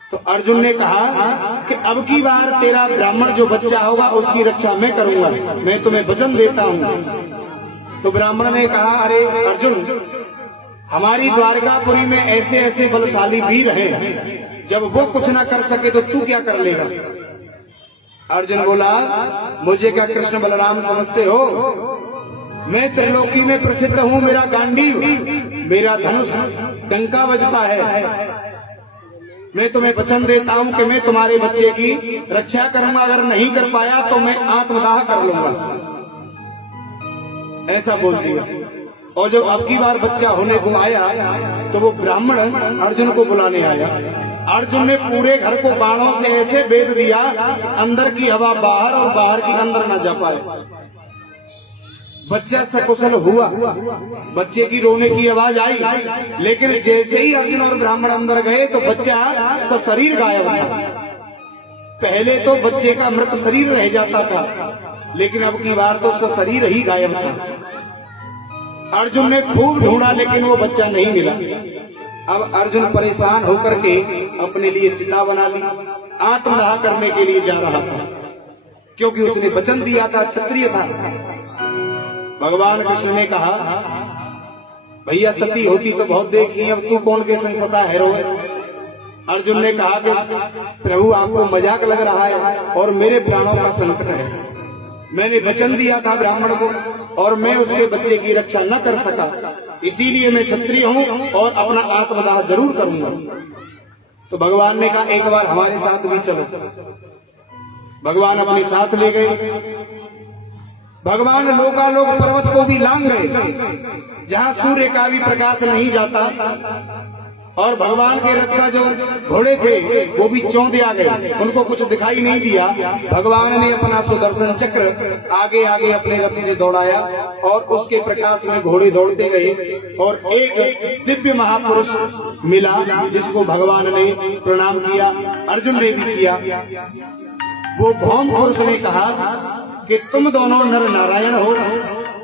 तो अर्जुन ने कहा कि अब की बार तेरा ब्राह्मण जो बच्चा होगा उसकी रक्षा मैं करूंगा, मैं तुम्हें वचन देता हूं। तो ब्राह्मण ने कहा, अरे अर्जुन, हमारी द्वारकापुरी में ऐसे ऐसे बलशाली वीर हैं, जब वो कुछ ना कर सके तो तू क्या कर लेगा? अर्जुन बोला, मुझे क्या कृष्ण बलराम समझते हो? मैं त्रिलोकी में प्रसिद्ध हूँ, मेरा गांडीव, मेरा धनुष डंका बजता है। मैं तुम्हें वचन देता हूँ कि मैं तुम्हारे बच्चे की रक्षा करूंगा, अगर नहीं कर पाया तो मैं आत्मदाह कर लूंगा, ऐसा बोल दिया। और जब अब की बार बच्चा होने को आया तो वो ब्राह्मण अर्जुन को बुलाने आया। अर्जुन ने पूरे घर को बाणों से ऐसे बेध दिया अंदर की हवा बाहर और बाहर की अंदर न जा पाए। बच्चा सकुशल हुआ, बच्चे की रोने की आवाज आई, लेकिन जैसे ही अर्जुन और ब्राह्मण अंदर गए तो बच्चा सशरीर गायब था। पहले तो बच्चे का मृत शरीर रह जाता था, लेकिन अब की बार तो सशरीर ही गायब था। अर्जुन ने खूब ढूंढा लेकिन वो बच्चा नहीं मिला। अब अर्जुन परेशान होकर के अपने लिए चिता बना ली, आत्मदाह करने के लिए जा रहा था, क्योंकि उसने वचन दिया था, क्षत्रिय था। भगवान कृष्ण ने कहा, भैया सती होती तो बहुत देखी, अब तू कौन के संग सता है रो? अर्जुन ने कहा कि प्रभु आपको मजाक लग रहा है और मेरे प्राणों का संकट है। मैंने वचन दिया था ब्राह्मण को और मैं उसके बच्चे की रक्षा न कर सका, इसीलिए मैं क्षत्रिय हूँ और अपना आत्मदाह जरूर करूंगा। तो भगवान ने कहा, एक बार हमारे साथ भी चलो। भगवान अपने साथ ले गए। भगवान लोकालोक पर्वत को भी लांग गए, जहाँ सूर्य का भी प्रकाश नहीं जाता, और भगवान के रथ का जो घोड़े थे वो भी चौंधे आ गए, उनको कुछ दिखाई नहीं दिया। भगवान ने अपना सुदर्शन चक्र आगे आगे अपने रथ से दौड़ाया और उसके प्रकाश में घोड़े दौड़ते गए, और एक दिव्य महापुरुष मिला जिसको भगवान ने प्रणाम किया, अर्जुन ने भी किया। वो भौम पुरुष ने कहा कि तुम दोनों नर नारायण हो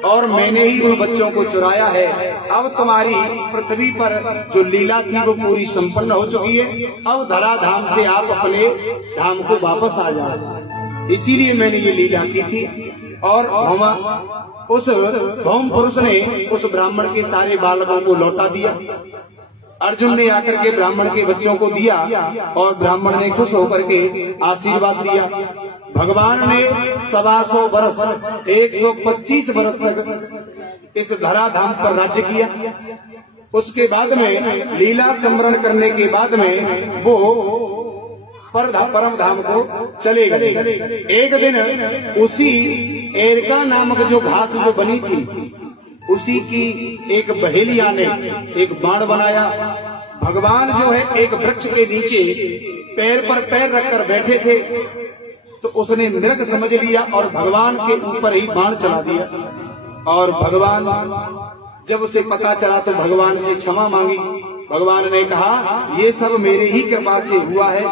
और मैंने ही उन बच्चों को चुराया है। अब तुम्हारी पृथ्वी पर जो लीला थी वो पूरी संपन्न हो चुकी है। अब धराधाम से आप अपने धाम को वापस आ जाओ, इसीलिए मैंने ये लीला की थी। और उस भौम पुरुष ने उस ब्राह्मण के सारे बालकों को लौटा दिया। अर्जुन ने आकर के ब्राह्मण के बच्चों को दिया और ब्राह्मण ने खुश होकर के आशीर्वाद दिया। भगवान ने 125 वर्ष 125 वर्ष तक इस धराधाम पर राज्य किया। उसके बाद में लीला स्मरण करने के बाद में वो परम धाम को चले गए। एक दिन उसी एरका नामक जो घास जो बनी थी, उसी की एक बहेलिया ने एक बाण बनाया। भगवान जो है एक वृक्ष के नीचे पैर पर पैर रखकर बैठे थे, तो उसने मृग समझ लिया और भगवान के ऊपर ही बाण चला दिया। और भगवान जब उसे पता चला तो भगवान से क्षमा मांगी। भगवान ने कहा, ये सब मेरे ही कृपा से हुआ है,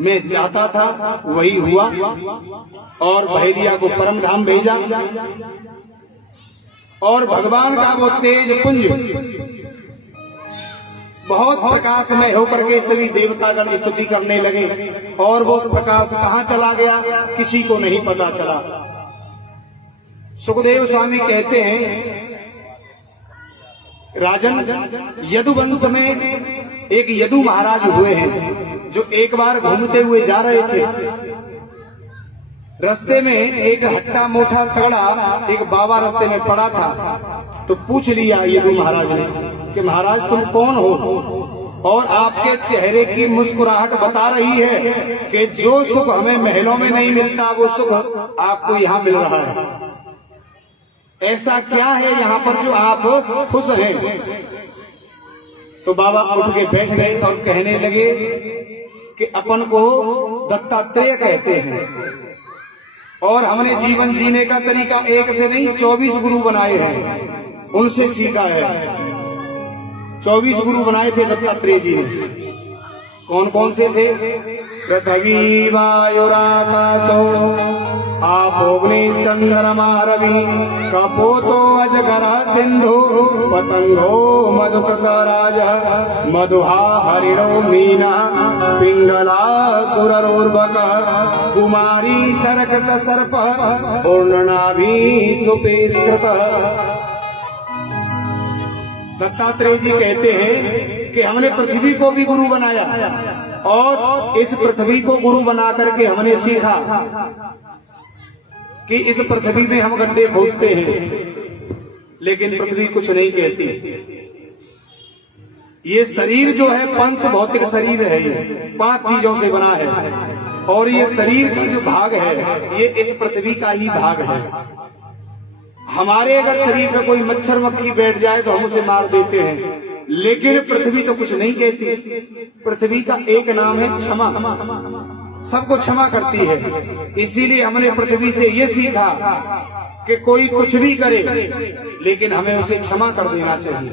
मैं चाहता था वही हुआ। और बहेलिया को परम धाम भेजा और भगवान का वो तेज पुंज बहुत प्रकाश में होकर के सभी देवतागण स्तुति करने लगे, और वो प्रकाश कहाँ चला गया किसी को नहीं पता चला। सुखदेव स्वामी कहते हैं, राजन यदुवंश में एक यदु महाराज हुए हैं, जो एक बार घूमते हुए जा रहे थे। रास्ते में एक हट्टा मोटा तगड़ा एक बाबा रास्ते में पड़ा था, तो पूछ लिया यदु महाराज ने कि महाराज तुम कौन हो, और आपके चेहरे की मुस्कुराहट बता रही है कि जो सुख हमें महलों में नहीं मिलता वो सुख आपको यहाँ मिल रहा है। ऐसा क्या है यहाँ पर जो आप खुश हैं? तो बाबा उठ के बैठ गए और कहने लगे कि अपन को दत्तात्रेय कहते हैं, और हमने जीवन जीने का तरीका एक से नहीं 24 गुरु बनाए हैं, उनसे सीखा है। 24 गुरु बनाए थे दत्तात्रेय जी ने। कौन कौन से थे? पृथ्वी वायुराकाशो आपोग्नि चंद्रमा रवि कपोतो अजगर सिंधु पतंगो मधुकृत राज मधुहा हरिणो मीना पिंगला कुररोर्वक कुमारी सरकृत सर्प पूर्णनाभि सुपेस्कृत। दत्तात्रेय जी कहते हैं कि हमने पृथ्वी को भी गुरु बनाया, और इस पृथ्वी को गुरु बना करके हमने सीखा कि इस पृथ्वी में हम गड्ढे खोदते हैं, लेकिन पृथ्वी कुछ नहीं कहती। ये शरीर जो है पंच भौतिक शरीर है, ये 5 चीजों से बना है, और ये शरीर का जो भाग है ये इस पृथ्वी का ही भाग है। हमारे अगर शरीर में कोई मच्छर मक्खी बैठ जाए तो हम उसे मार देते हैं, लेकिन पृथ्वी तो कुछ नहीं कहती। पृथ्वी का एक नाम है क्षमा, सबको क्षमा करती है। इसीलिए हमने पृथ्वी से ये सीखा कि कोई कुछ भी करे लेकिन हमें उसे क्षमा कर देना चाहिए।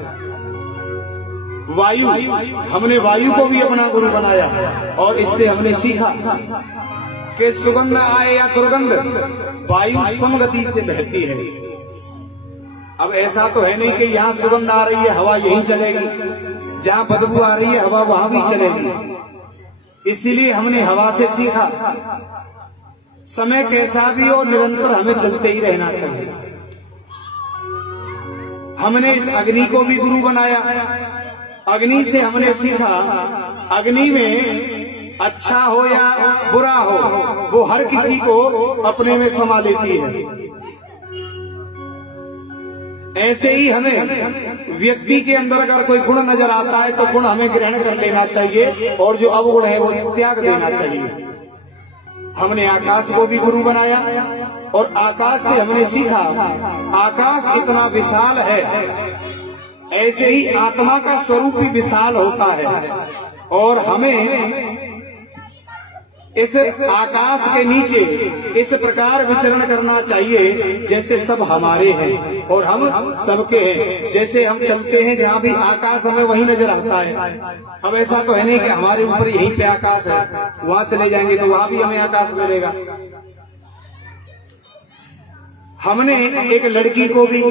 वायु, हमने वायु को भी अपना गुरु बनाया, और इससे हमने सीखा कि सुगंध आए या दुर्गंध वायु समगति से बहती है। अब ऐसा तो है नहीं कि यहाँ सुगंध आ रही है हवा यहीं चलेगी, जहाँ बदबू आ रही है हवा वहां भी चलेगी। इसीलिए हमने हवा से सीखा समय कैसा भी हो निरंतर हमें चलते ही रहना चाहिए। हमने इस अग्नि को भी गुरु बनाया, अग्नि से हमने सीखा अग्नि में अच्छा हो या बुरा हो वो हर किसी को अपने में समा लेती है। ऐसे ही हमें व्यक्ति के अंदर अगर कोई गुण नजर आता है तो गुण हमें ग्रहण कर लेना चाहिए, और जो अवगुण है वो त्याग देना चाहिए। हमने आकाश को भी गुरु बनाया, और आकाश से हमने सीखा आकाश इतना विशाल है, ऐसे ही आत्मा का स्वरूप भी विशाल होता है, और हमें इस आकाश के नीचे इस प्रकार विचरण करना चाहिए जैसे सब हमारे हैं और हम सबके हैं। जैसे हम चलते हैं जहाँ भी आकाश हमें वहीं नजर आता है। अब ऐसा तो है नहीं कि हमारे ऊपर यहीं पे आकाश है, वहाँ चले जाएंगे तो वहाँ भी हमें आकाश मिलेगा। हमने एक लड़की को भी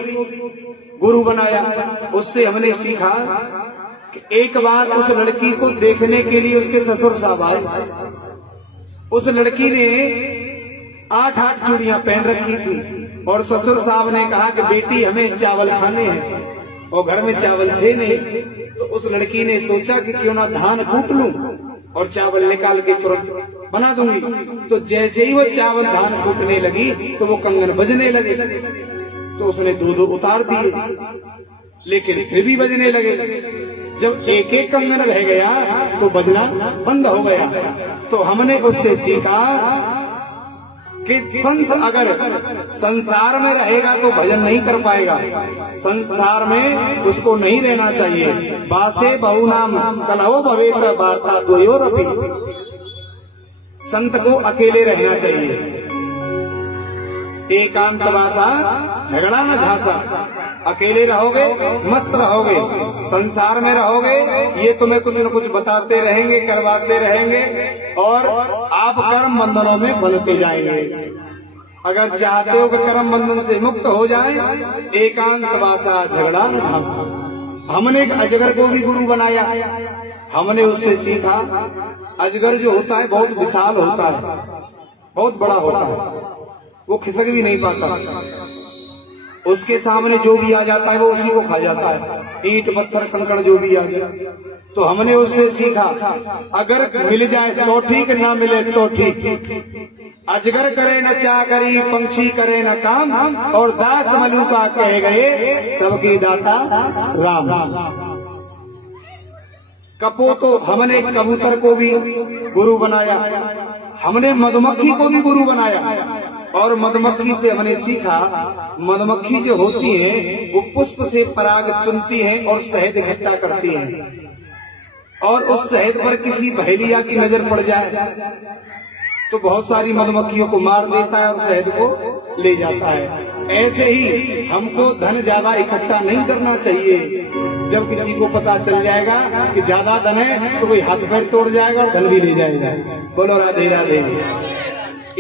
गुरु बनाया, उससे हमने सीखा कि एक बार उस लड़की को देखने के लिए उसके ससुर साहब आए। उस लड़की ने 8 चूड़ियां पहन रखी थी, और ससुर साहब ने कहा कि बेटी हमें चावल खाने हैं, और घर में चावल थे नहीं। तो उस लड़की ने सोचा कि क्यों ना धान कूट लूं और चावल निकाल के तुरंत बना दूंगी। तो जैसे ही वो चावल धान कूटने लगी तो वो कंगन बजने लगे। तो उसने 2 उतार दिए, लेकिन फिर भी बजने लगे। जब एक एक कंगन रह गया तो बजना बंद हो गया। तो हमने उससे सीखा कि संत अगर संसार में रहेगा तो भजन नहीं कर पाएगा, संसार में उसको नहीं रहना चाहिए। बासे बहुनाम कलहो भवेत वार्ता द्वयोरपि, संत को अकेले रहना चाहिए। एकांत वासा झगड़ा न झांसा, अकेले रहोगे मस्त रहोगे, संसार में रहोगे ये तुम्हें कुछ न कुछ बताते रहेंगे, करवाते रहेंगे, और आप कर्म बंधनों में बंधते जाएंगे। अगर चाहते हो कि कर्म बंधन से मुक्त हो जाए, एकांत वासा झगड़ा न झांसा। हमने एक अजगर को भी गुरु बनाया, हमने उससे सीखा अजगर जो होता है बहुत विशाल होता है, बहुत बड़ा होता है, वो खिसक भी नहीं पाता। उसके सामने जो भी आ जाता है वो उसी को खा जाता है, ईंट पत्थर कंकड़ जो भी आ जाए। तो हमने उससे सीखा अगर मिल जाए तो ठीक, ना मिले तो ठीक। अजगर करे न चाकरी, पंछी करे न काम, और दास मलुका कह गए सबके दाता राम। कपो तो हमने कबूतर को भी गुरु बनाया, हमने मधुमक्खी को भी गुरु बनाया, और मधुमक्खी से हमने सीखा, मधुमक्खी जो होती है वो पुष्प से पराग चुनती है और शहद इकट्ठा करती है, और उस शहद पर किसी बहेलिया की नजर पड़ जाए तो बहुत सारी मधुमक्खियों को मार देता है और शहद को ले जाता है। ऐसे ही हमको धन ज्यादा इकट्ठा नहीं करना चाहिए। जब किसी को पता चल जाएगा कि ज्यादा धन है तो कोई हाथ पैर तोड़ जाएगा और धन भी ले जाएगा। बोलो राधे राधे।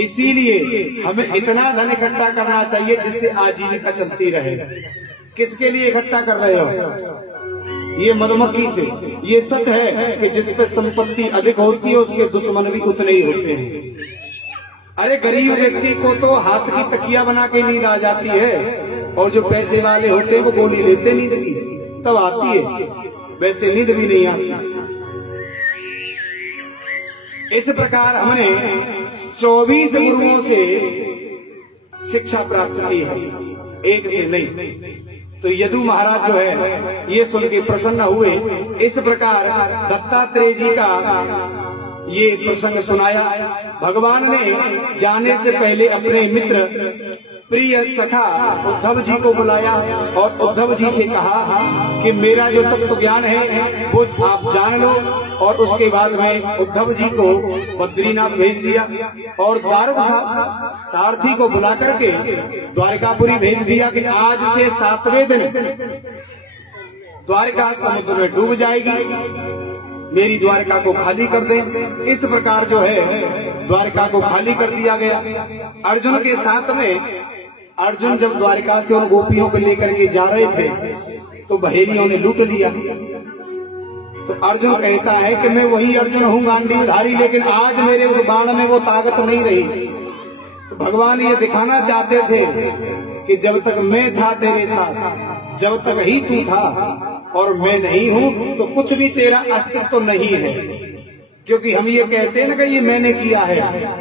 इसीलिए हमें इतना धन इकट्ठा करना चाहिए जिससे आजीविका चलती रहे। किसके लिए इकट्ठा कर रहे हो? ये मधुमक्खी से। ये सच है कि जिस पे संपत्ति अधिक होती है उसके दुश्मन भी उतने ही होते हैं। अरे गरीब व्यक्ति को तो हाथ की तकिया बना के नींद आ जाती है, और जो पैसे वाले होते हैं वो गोली लेते नींद की, तब आती है, वैसे नींद भी नहीं आती। इस प्रकार हमने 24 गुरुओं से शिक्षा प्राप्त की है, एक से नहीं। तो यदु महाराज जो है ये सुन के प्रसन्न हुए। इस प्रकार दत्तात्रेय जी का ये प्रसंग सुनाया। भगवान ने जाने से पहले अपने मित्र प्रिय सखा उद्धव जी को बुलाया और उद्धव जी से कहा कि मेरा जो तत्व ज्ञान है वो आप जान लो। और उसके बाद में उद्धव जी को बद्रीनाथ भेज दिया और द्वारका सारथी को बुला करके द्वारकापुरी भेज दिया कि आज से 7वें दिन द्वारका समुद्र में डूब जाएगी, मेरी द्वारका को खाली कर दें। इस प्रकार जो है द्वारका को खाली कर दिया गया। अर्जुन के साथ में अर्जुन जब द्वारका से उन गोपियों को लेकर के जा रहे थे तो बहेलियों ने लूट लिया। तो अर्जुन कहता है कि मैं वही अर्जुन हूँ गांडीवधारी, लेकिन आज मेरे उस बाण में वो ताकत नहीं रही। तो भगवान ये दिखाना चाहते थे कि जब तक मैं था तेरे साथ, जब तक ही तू था और मैं नहीं हूँ तो कुछ भी तेरा अस्तित्व तो नहीं है। क्योंकि हम ये कहते हैं ना कि ये मैंने किया है,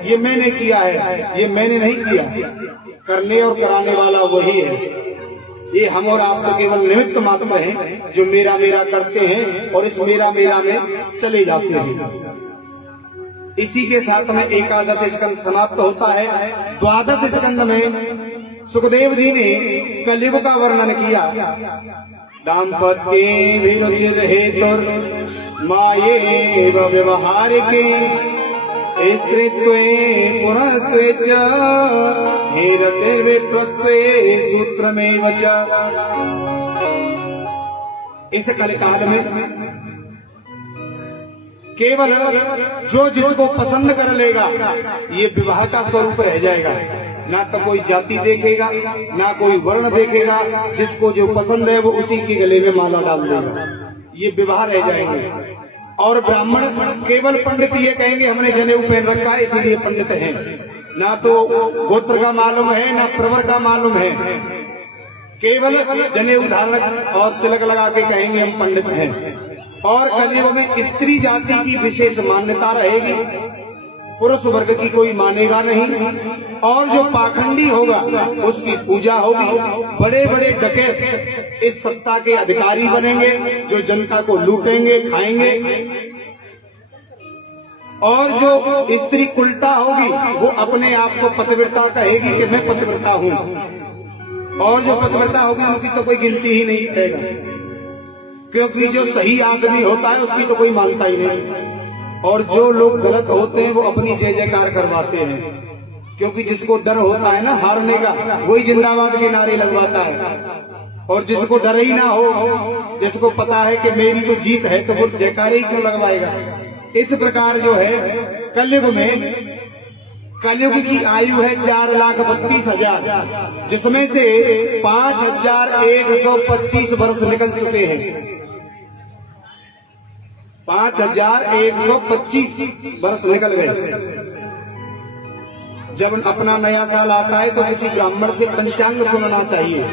ये मैंने किया है, ये मैंने नहीं किया। करने और कराने वाला वही है। ये हम और आप तो केवल निमित्त मात्र हैं जो मेरा मेरा करते हैं और इस मेरा मेरा में चले जाते हैं। इसी के साथ में 11 स्कंद समाप्त होता है। 12 स्कंद में सुखदेव जी ने कलयुग का वर्णन किया। दाम्पत्ये विरुचिर हेतुर मायेव व्यवहारिके स्त्रीत्वे पुनस्त्वे च हेरतिर्विप्रत्वे सूत्रमेव च। इस कलिकाल में केवल जो जिसको पसंद कर लेगा ये विवाह का स्वरूप रह जाएगा। ना तो कोई जाति देखेगा, ना कोई वर्ण देखेगा, जिसको जो पसंद है वो उसी के गले में माला डाल देगा। ये विवाह रह जाएंगे। और ब्राह्मण केवल पंडित ये कहेंगे हमने जनेऊ पहन रखा है इसीलिए पंडित हैं। ना तो गोत्र का मालूम है ना प्रवर का मालूम है, केवल जनेऊ धारण और तिलक लगा के कहेंगे हम पंडित हैं। और कलयुग में स्त्री जाति की विशेष मान्यता रहेगी, पुरुष वर्ग की कोई मानेगा नहीं। और जो पाखंडी होगा उसकी पूजा होगी। बड़े बड़े डकैत इस सत्ता के अधिकारी बनेंगे जो जनता को लूटेंगे, खाएंगे। और जो स्त्री उल्टा होगी वो अपने आप को पतिव्रता कहेगी कि मैं पतिव्रता हूँ। और जो पतिव्रता होगी उनकी तो कोई गिनती ही नहीं रहेगा, क्योंकि जो सही आदमी होता है उसकी तो कोई मानता ही नहीं। और जो लोग गलत होते हैं वो अपनी जय जयकार करवाते हैं, क्योंकि जिसको डर होता है ना हारने का वही जिंदाबाद के नारे लगवाता है। और जिसको डर ही ना हो, जिसको पता है कि मेरी तो जीत है, तो वो जयकारे ही क्यों लगवाएगा। इस प्रकार जो है कलयुग में, कलयुग की आयु है 4,32,000, जिसमें से 5,125 वर्ष निकल चुके हैं। 5,125 वर्ष निकल गए। जब अपना नया साल आता है तो किसी ब्राह्मण से पंचांग सुनना चाहिए।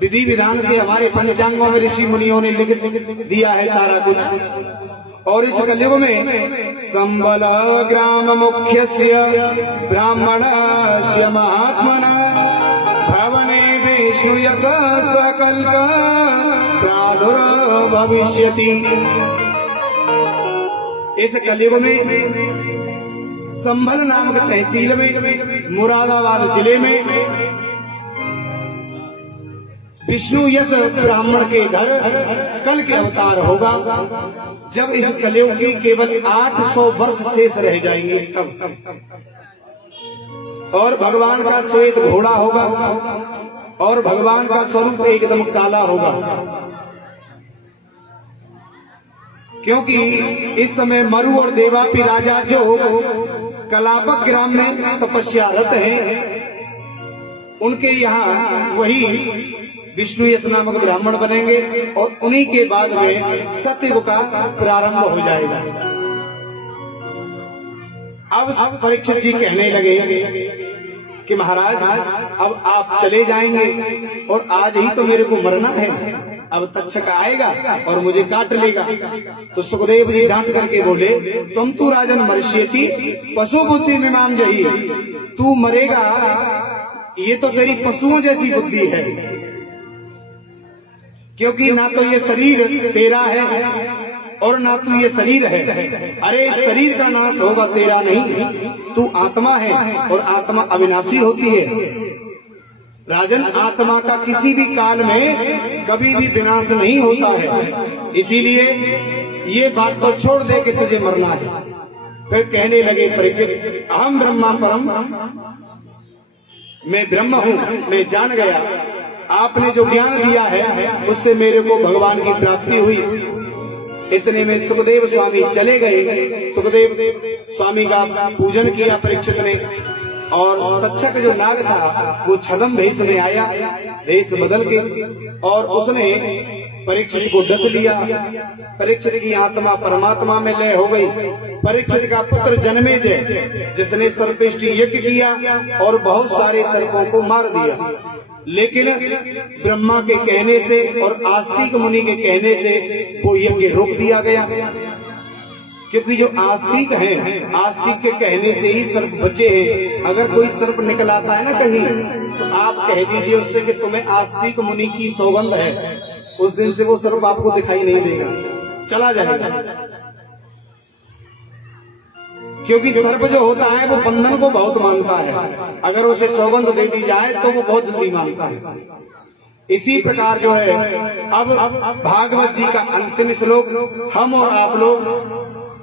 विधि विधान से हमारे पंचांगों में ऋषि मुनियों ने लिख दिया है सारा कुछ। और इस कलयुग में संबल ग्राम मुख्यस्य ब्राह्मणस्य महात्मना भवने विष्णु यश सकल प्रादुर्भविष्यति। इस कलयुग में संभल नामक तहसील में मुरादाबाद जिले में विष्णु यश ब्राह्मण के घर कल के अवतार होगा। जब इस कलयुग की केवल 800 वर्ष शेष रह जाएंगे तब, और भगवान का श्वेत घोड़ा होगा और भगवान का स्वरूप एकदम काला होगा, क्योंकि इस समय मरु और देवापी राजा जो कलापक ग्राम में तपस्यारत हैं, उनके यहाँ वही विष्णु यश नामक ब्राह्मण बनेंगे और उन्हीं के बाद में सतयुग का प्रारंभ हो जाएगा। अब परीक्षित जी कहने लगे कि महाराज अब आप चले जाएंगे और आज ही तो मेरे को मरना है, अब तक्षक आएगा और मुझे काट लेगा। तो सुखदेव जी डांट करके बोले, तुम तू राजन मर्ष्यति पशु बुद्धि मीमांस जही, तू मरेगा ये तो तेरी पशुओं जैसी बुद्धि है, क्योंकि ना तो ये शरीर तेरा है और ना तू ये शरीर है। अरे इस शरीर का नाश होगा, तेरा नहीं, तू आत्मा है और आत्मा अविनाशी होती है। राजन आत्मा का किसी भी काल में कभी भी विनाश नहीं होता है, इसीलिए ये बात तो छोड़ दे कि तुझे मरना है। फिर कहने लगे परीक्षित, अहम ब्रह्मा परम, मैं ब्रह्म हूँ, मैं जान गया, आपने जो ज्ञान दिया है उससे मेरे को भगवान की प्राप्ति हुई। इतने में सुखदेव स्वामी चले गए। सुखदेव स्वामी का पूजन किया परीक्षित ने, और तक्षक जो नाग था वो छद्म भेष में आया, भेष बदल के, और उसने परीक्षित को डस लिया। परीक्षित की आत्मा परमात्मा में लय हो गई। परीक्षित का पुत्र जन्मेजय, जिसने सर्पेष्टि यज्ञ किया और बहुत सारे सर्पों को मार दिया, लेकिन ब्रह्मा के कहने से और आस्तिक मुनि के कहने से वो यज्ञ रोक दिया गया, क्योंकि जो आस्तिक हैं, आस्तिक के कहने से ही सर्प बचे हैं। अगर कोई सर्प निकल आता है ना कहीं, तो आप कह दीजिए उससे कि तुम्हें आस्तिक मुनि की सौगंध है, उस दिन से वो सर्प आपको दिखाई नहीं देगा, चला जाएगा। क्योंकि सर्प जो होता है वो बंधन को बहुत मानता है, अगर उसे सौगंध दे दी जाए तो वो बहुत जल्दी मानता है। इसी प्रकार जो है अब भागवत जी का अंतिम श्लोक हम और आप लोग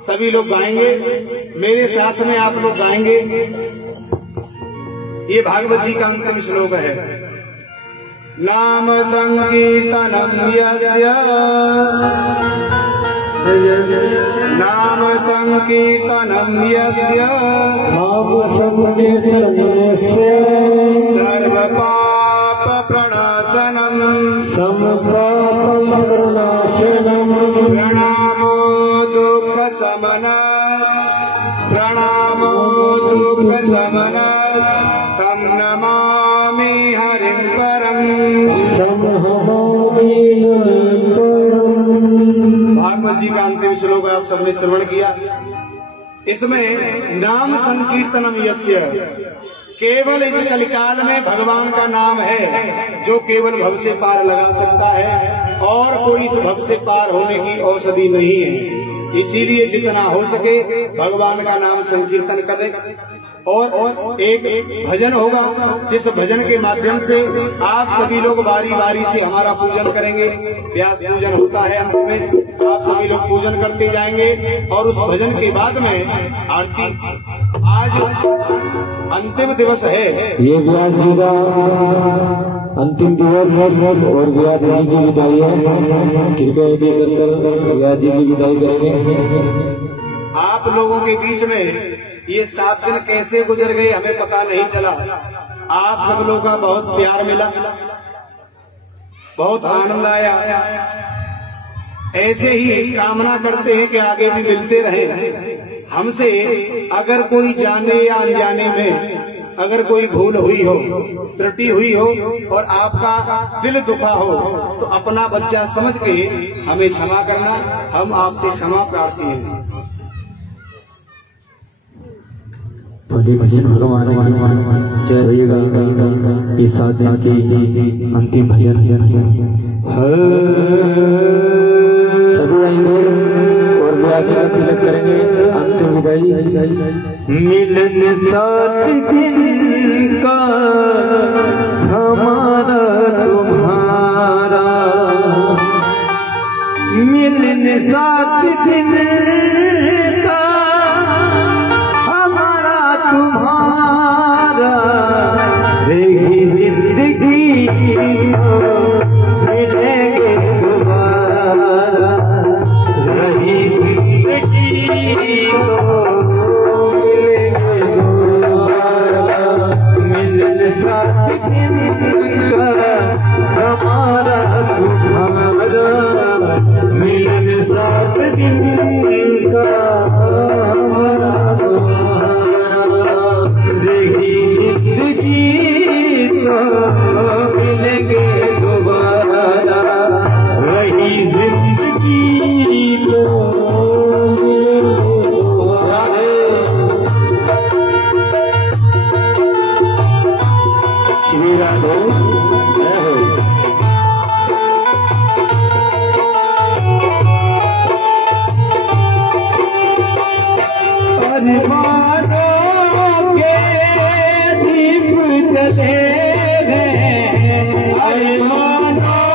सभी लोग गाएंगे, मेरे साथ में आप लोग गाएंगे। ये भागवत जी का अंतिम श्लोक है। नाम संकीर्तनम यस्य, नाम संकीर्तनम यस्य, नाम संकीर्तनम यस्य, सर्व पाप प्रणाशनम, सर्व पाप प्रणाशनम, प्रणामो दुख समन, प्रणामो दुख समन, तम नमामि हरिं परम, समहमामि हरिं परम। भागवत जी का अंतिम श्लोक आप सबने श्रवण किया। इसमें नाम संकीर्तनम यस्य, केवल इस कलिकाल में भगवान का नाम है जो केवल भव से पार लगा सकता है, और कोई इस भव से पार होने की औषधि नहीं है। इसीलिए जितना हो सके भगवान का नाम संकीर्तन करें। और एक भजन होगा, जिस भजन के माध्यम से आप सभी लोग बारी बारी से हमारा पूजन करेंगे। व्यास पूजन होता है अंत में, आप सभी लोग पूजन करते जाएंगे, और उस भजन के बाद में आरती। आज अंतिम दिवस है, ये व्यास जी का अंतिम दिवस और व्यास जी की विदाई है। कृपया कर व्यास जी की विदाई करेंगे। आप लोगों के बीच में ये 7 दिन कैसे गुजर गए हमें पता नहीं चला। आप सब लोगों का बहुत प्यार मिला, बहुत आनंद आया। ऐसे ही कामना करते हैं कि आगे भी मिलते रहे। हमसे अगर कोई जाने या अनजाने में अगर कोई भूल हुई हो, त्रुटि हुई हो और आपका दिल दुखा हो, तो अपना बच्चा समझ के हमें क्षमा करना। हम आपसे क्षमा प्रार्थी हैं। भगवान जय, ये 7 दिन के अंतिम भजन सभी आएंगे और ब्याज का तिलक करेंगे। अंतिम विदाई। मिलन सात दिन का हमारा तुम्हारा, मिलन सात दिन का हमारा तुम्हारा, रही जिंदगी मिलेंगे दोबारा, रही जिंदगी मिलेंगे दोबारा, मिलन साथ दिन का हमारा तुम्हारा, मिलन साथ दिन का हमारा तुम्हारा, रही जिंदगी तो मिलेंगे दोबारा, रही जिंदगी तो श्री राधे अरमानों के दीप जले हैं, अरमानों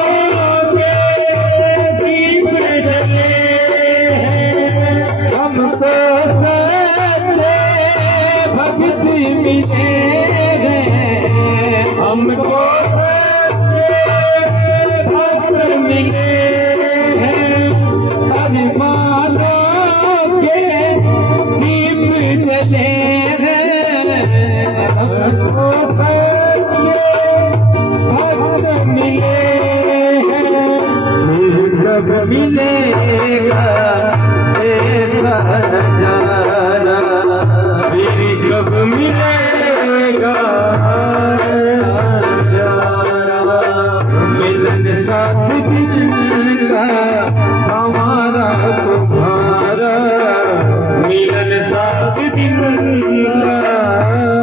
के दीप जले हैं, हमको सच्चे भक्त मिले हैं, हमको सच्चे भक्त मिले हैं, अरमानों के दीप जले हैं, हमको सच्चे भक्त मिले हैं, फिर कब मिलेगा ऐसा नजारा, फिर कब मिलेगा ऐसा नजारा, मिलन साथ दिन का हमारा तुम्हारा, मिलन साथ दिन का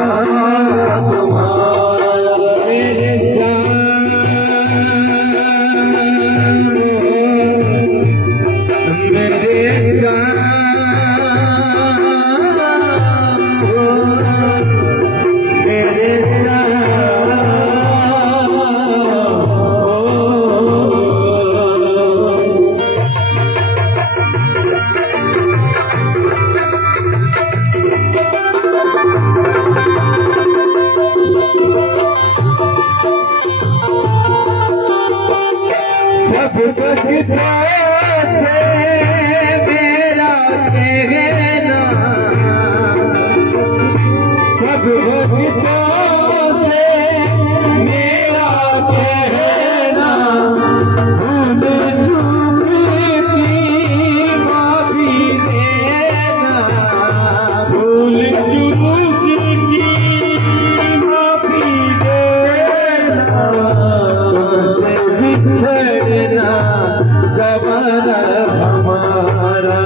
हमारा तुम्हारा, मेरे सब भक्तों से मेरा कहना, सब भक्तों से मेरा कहना, भूल चूक की माफी देना, भूल चूक की माफी देना, तुमसे बिछड़ना गवारा हमारा,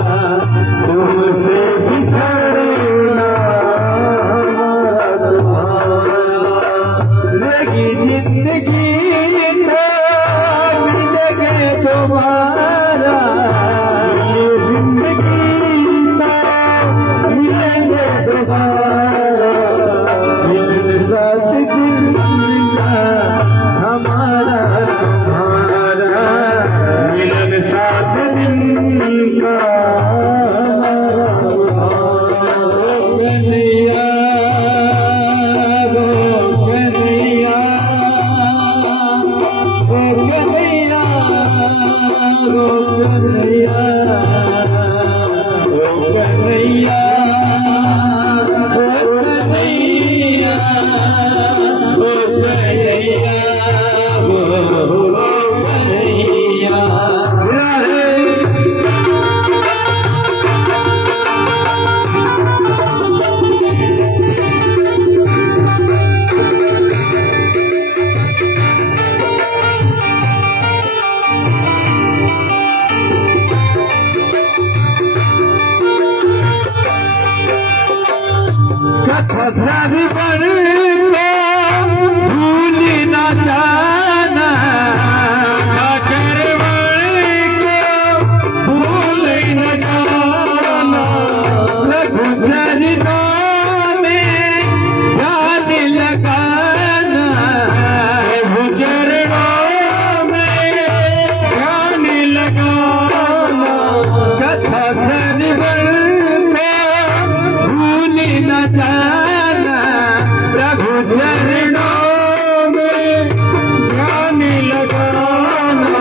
तुमसे बिछड़ना हमारा तुम्हारा, लगी जिंदगी तो मिलेंगे तुम्हारा, ये जिंदगी तो मिलेंगे दोबारा, मिलन साथ दिन का हमारा तुम्हारा, मिलन साथ दिन का कन्हैया गो कन्हैया गो कन्हैया गो कन्हैया गो कन्हैया गो कन्हैया गो कन्हैया गो कन्हैया। कसर पर भूल न जाना, चरणों में ध्यान लगाना, प्रभु चरणों में ध्यान लगाना, कथा सरवण को भूल न जाना, प्रभु चरणों में ध्यान लगाना,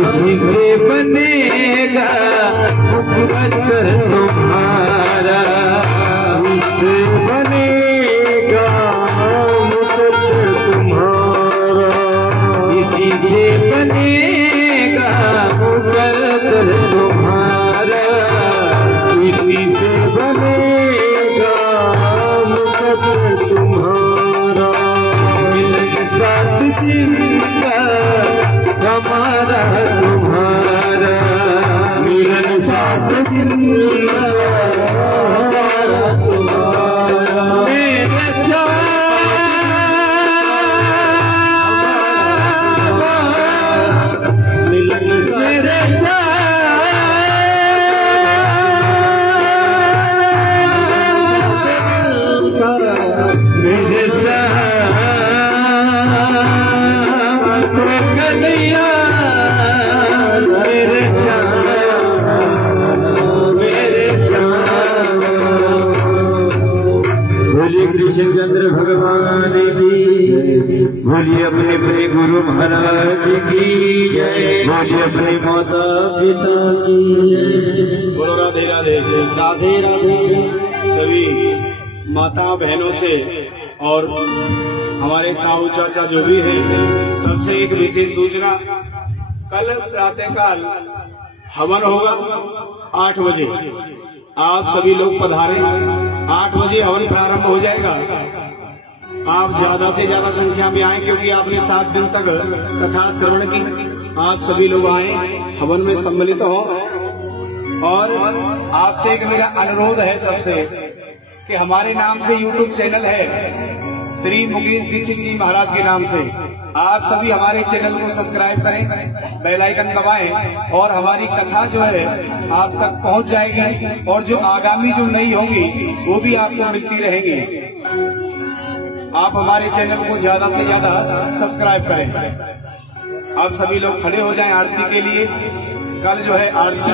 इसी से बनेगा मुकद्दर तुम्हारा, इससे बनेगा मुकद्दर तुम्हारा, इसी से बनेगा मुकद्दर तुम्हारा, इसी से बनेगा मुकद्दर तुम्हारा, मिलन साथ जिंदा हमारा तुम्हारा, मिलन साथ जिंदा हमारा तुम्हारा, मेरे मिलन मेरे मेरे कन्हैया, मेरे बोलिए कृष्णचंद्र भगवान की जय, बोलिए अपने अपने गुरु महाराज की जय, बोलिए अपने माता पिता की जय। बोलो राधे राधे। राधे राधे। सभी माता बहनों से और हमारे ताऊ चाचा जो भी है सबसे एक विशेष सूचना, कल प्रातःकाल हवन होगा 8 बजे, आप सभी लोग पधारें। 8 बजे हवन प्रारंभ हो जाएगा। आप ज्यादा से ज्यादा संख्या में आए, क्योंकि आपने 7 दिन तक कथा श्रवण की। आप सभी लोग आए, हवन में सम्मिलित हो। और आपसे एक मेरा अनुरोध है सबसे कि हमारे नाम से YouTube चैनल है, श्री मुकेश दीक्षित जी महाराज के नाम से। आप सभी हमारे चैनल को सब्सक्राइब करें, बेल आइकन दबाएं, और हमारी कथा जो है आप तक पहुंच जाएगी। और जो आगामी जो नई होंगी वो भी आपको मिलती रहेंगी। आप हमारे चैनल को ज्यादा से ज्यादा सब्सक्राइब करें। आप सभी लोग खड़े हो जाएं आरती के लिए। कल जो है आरती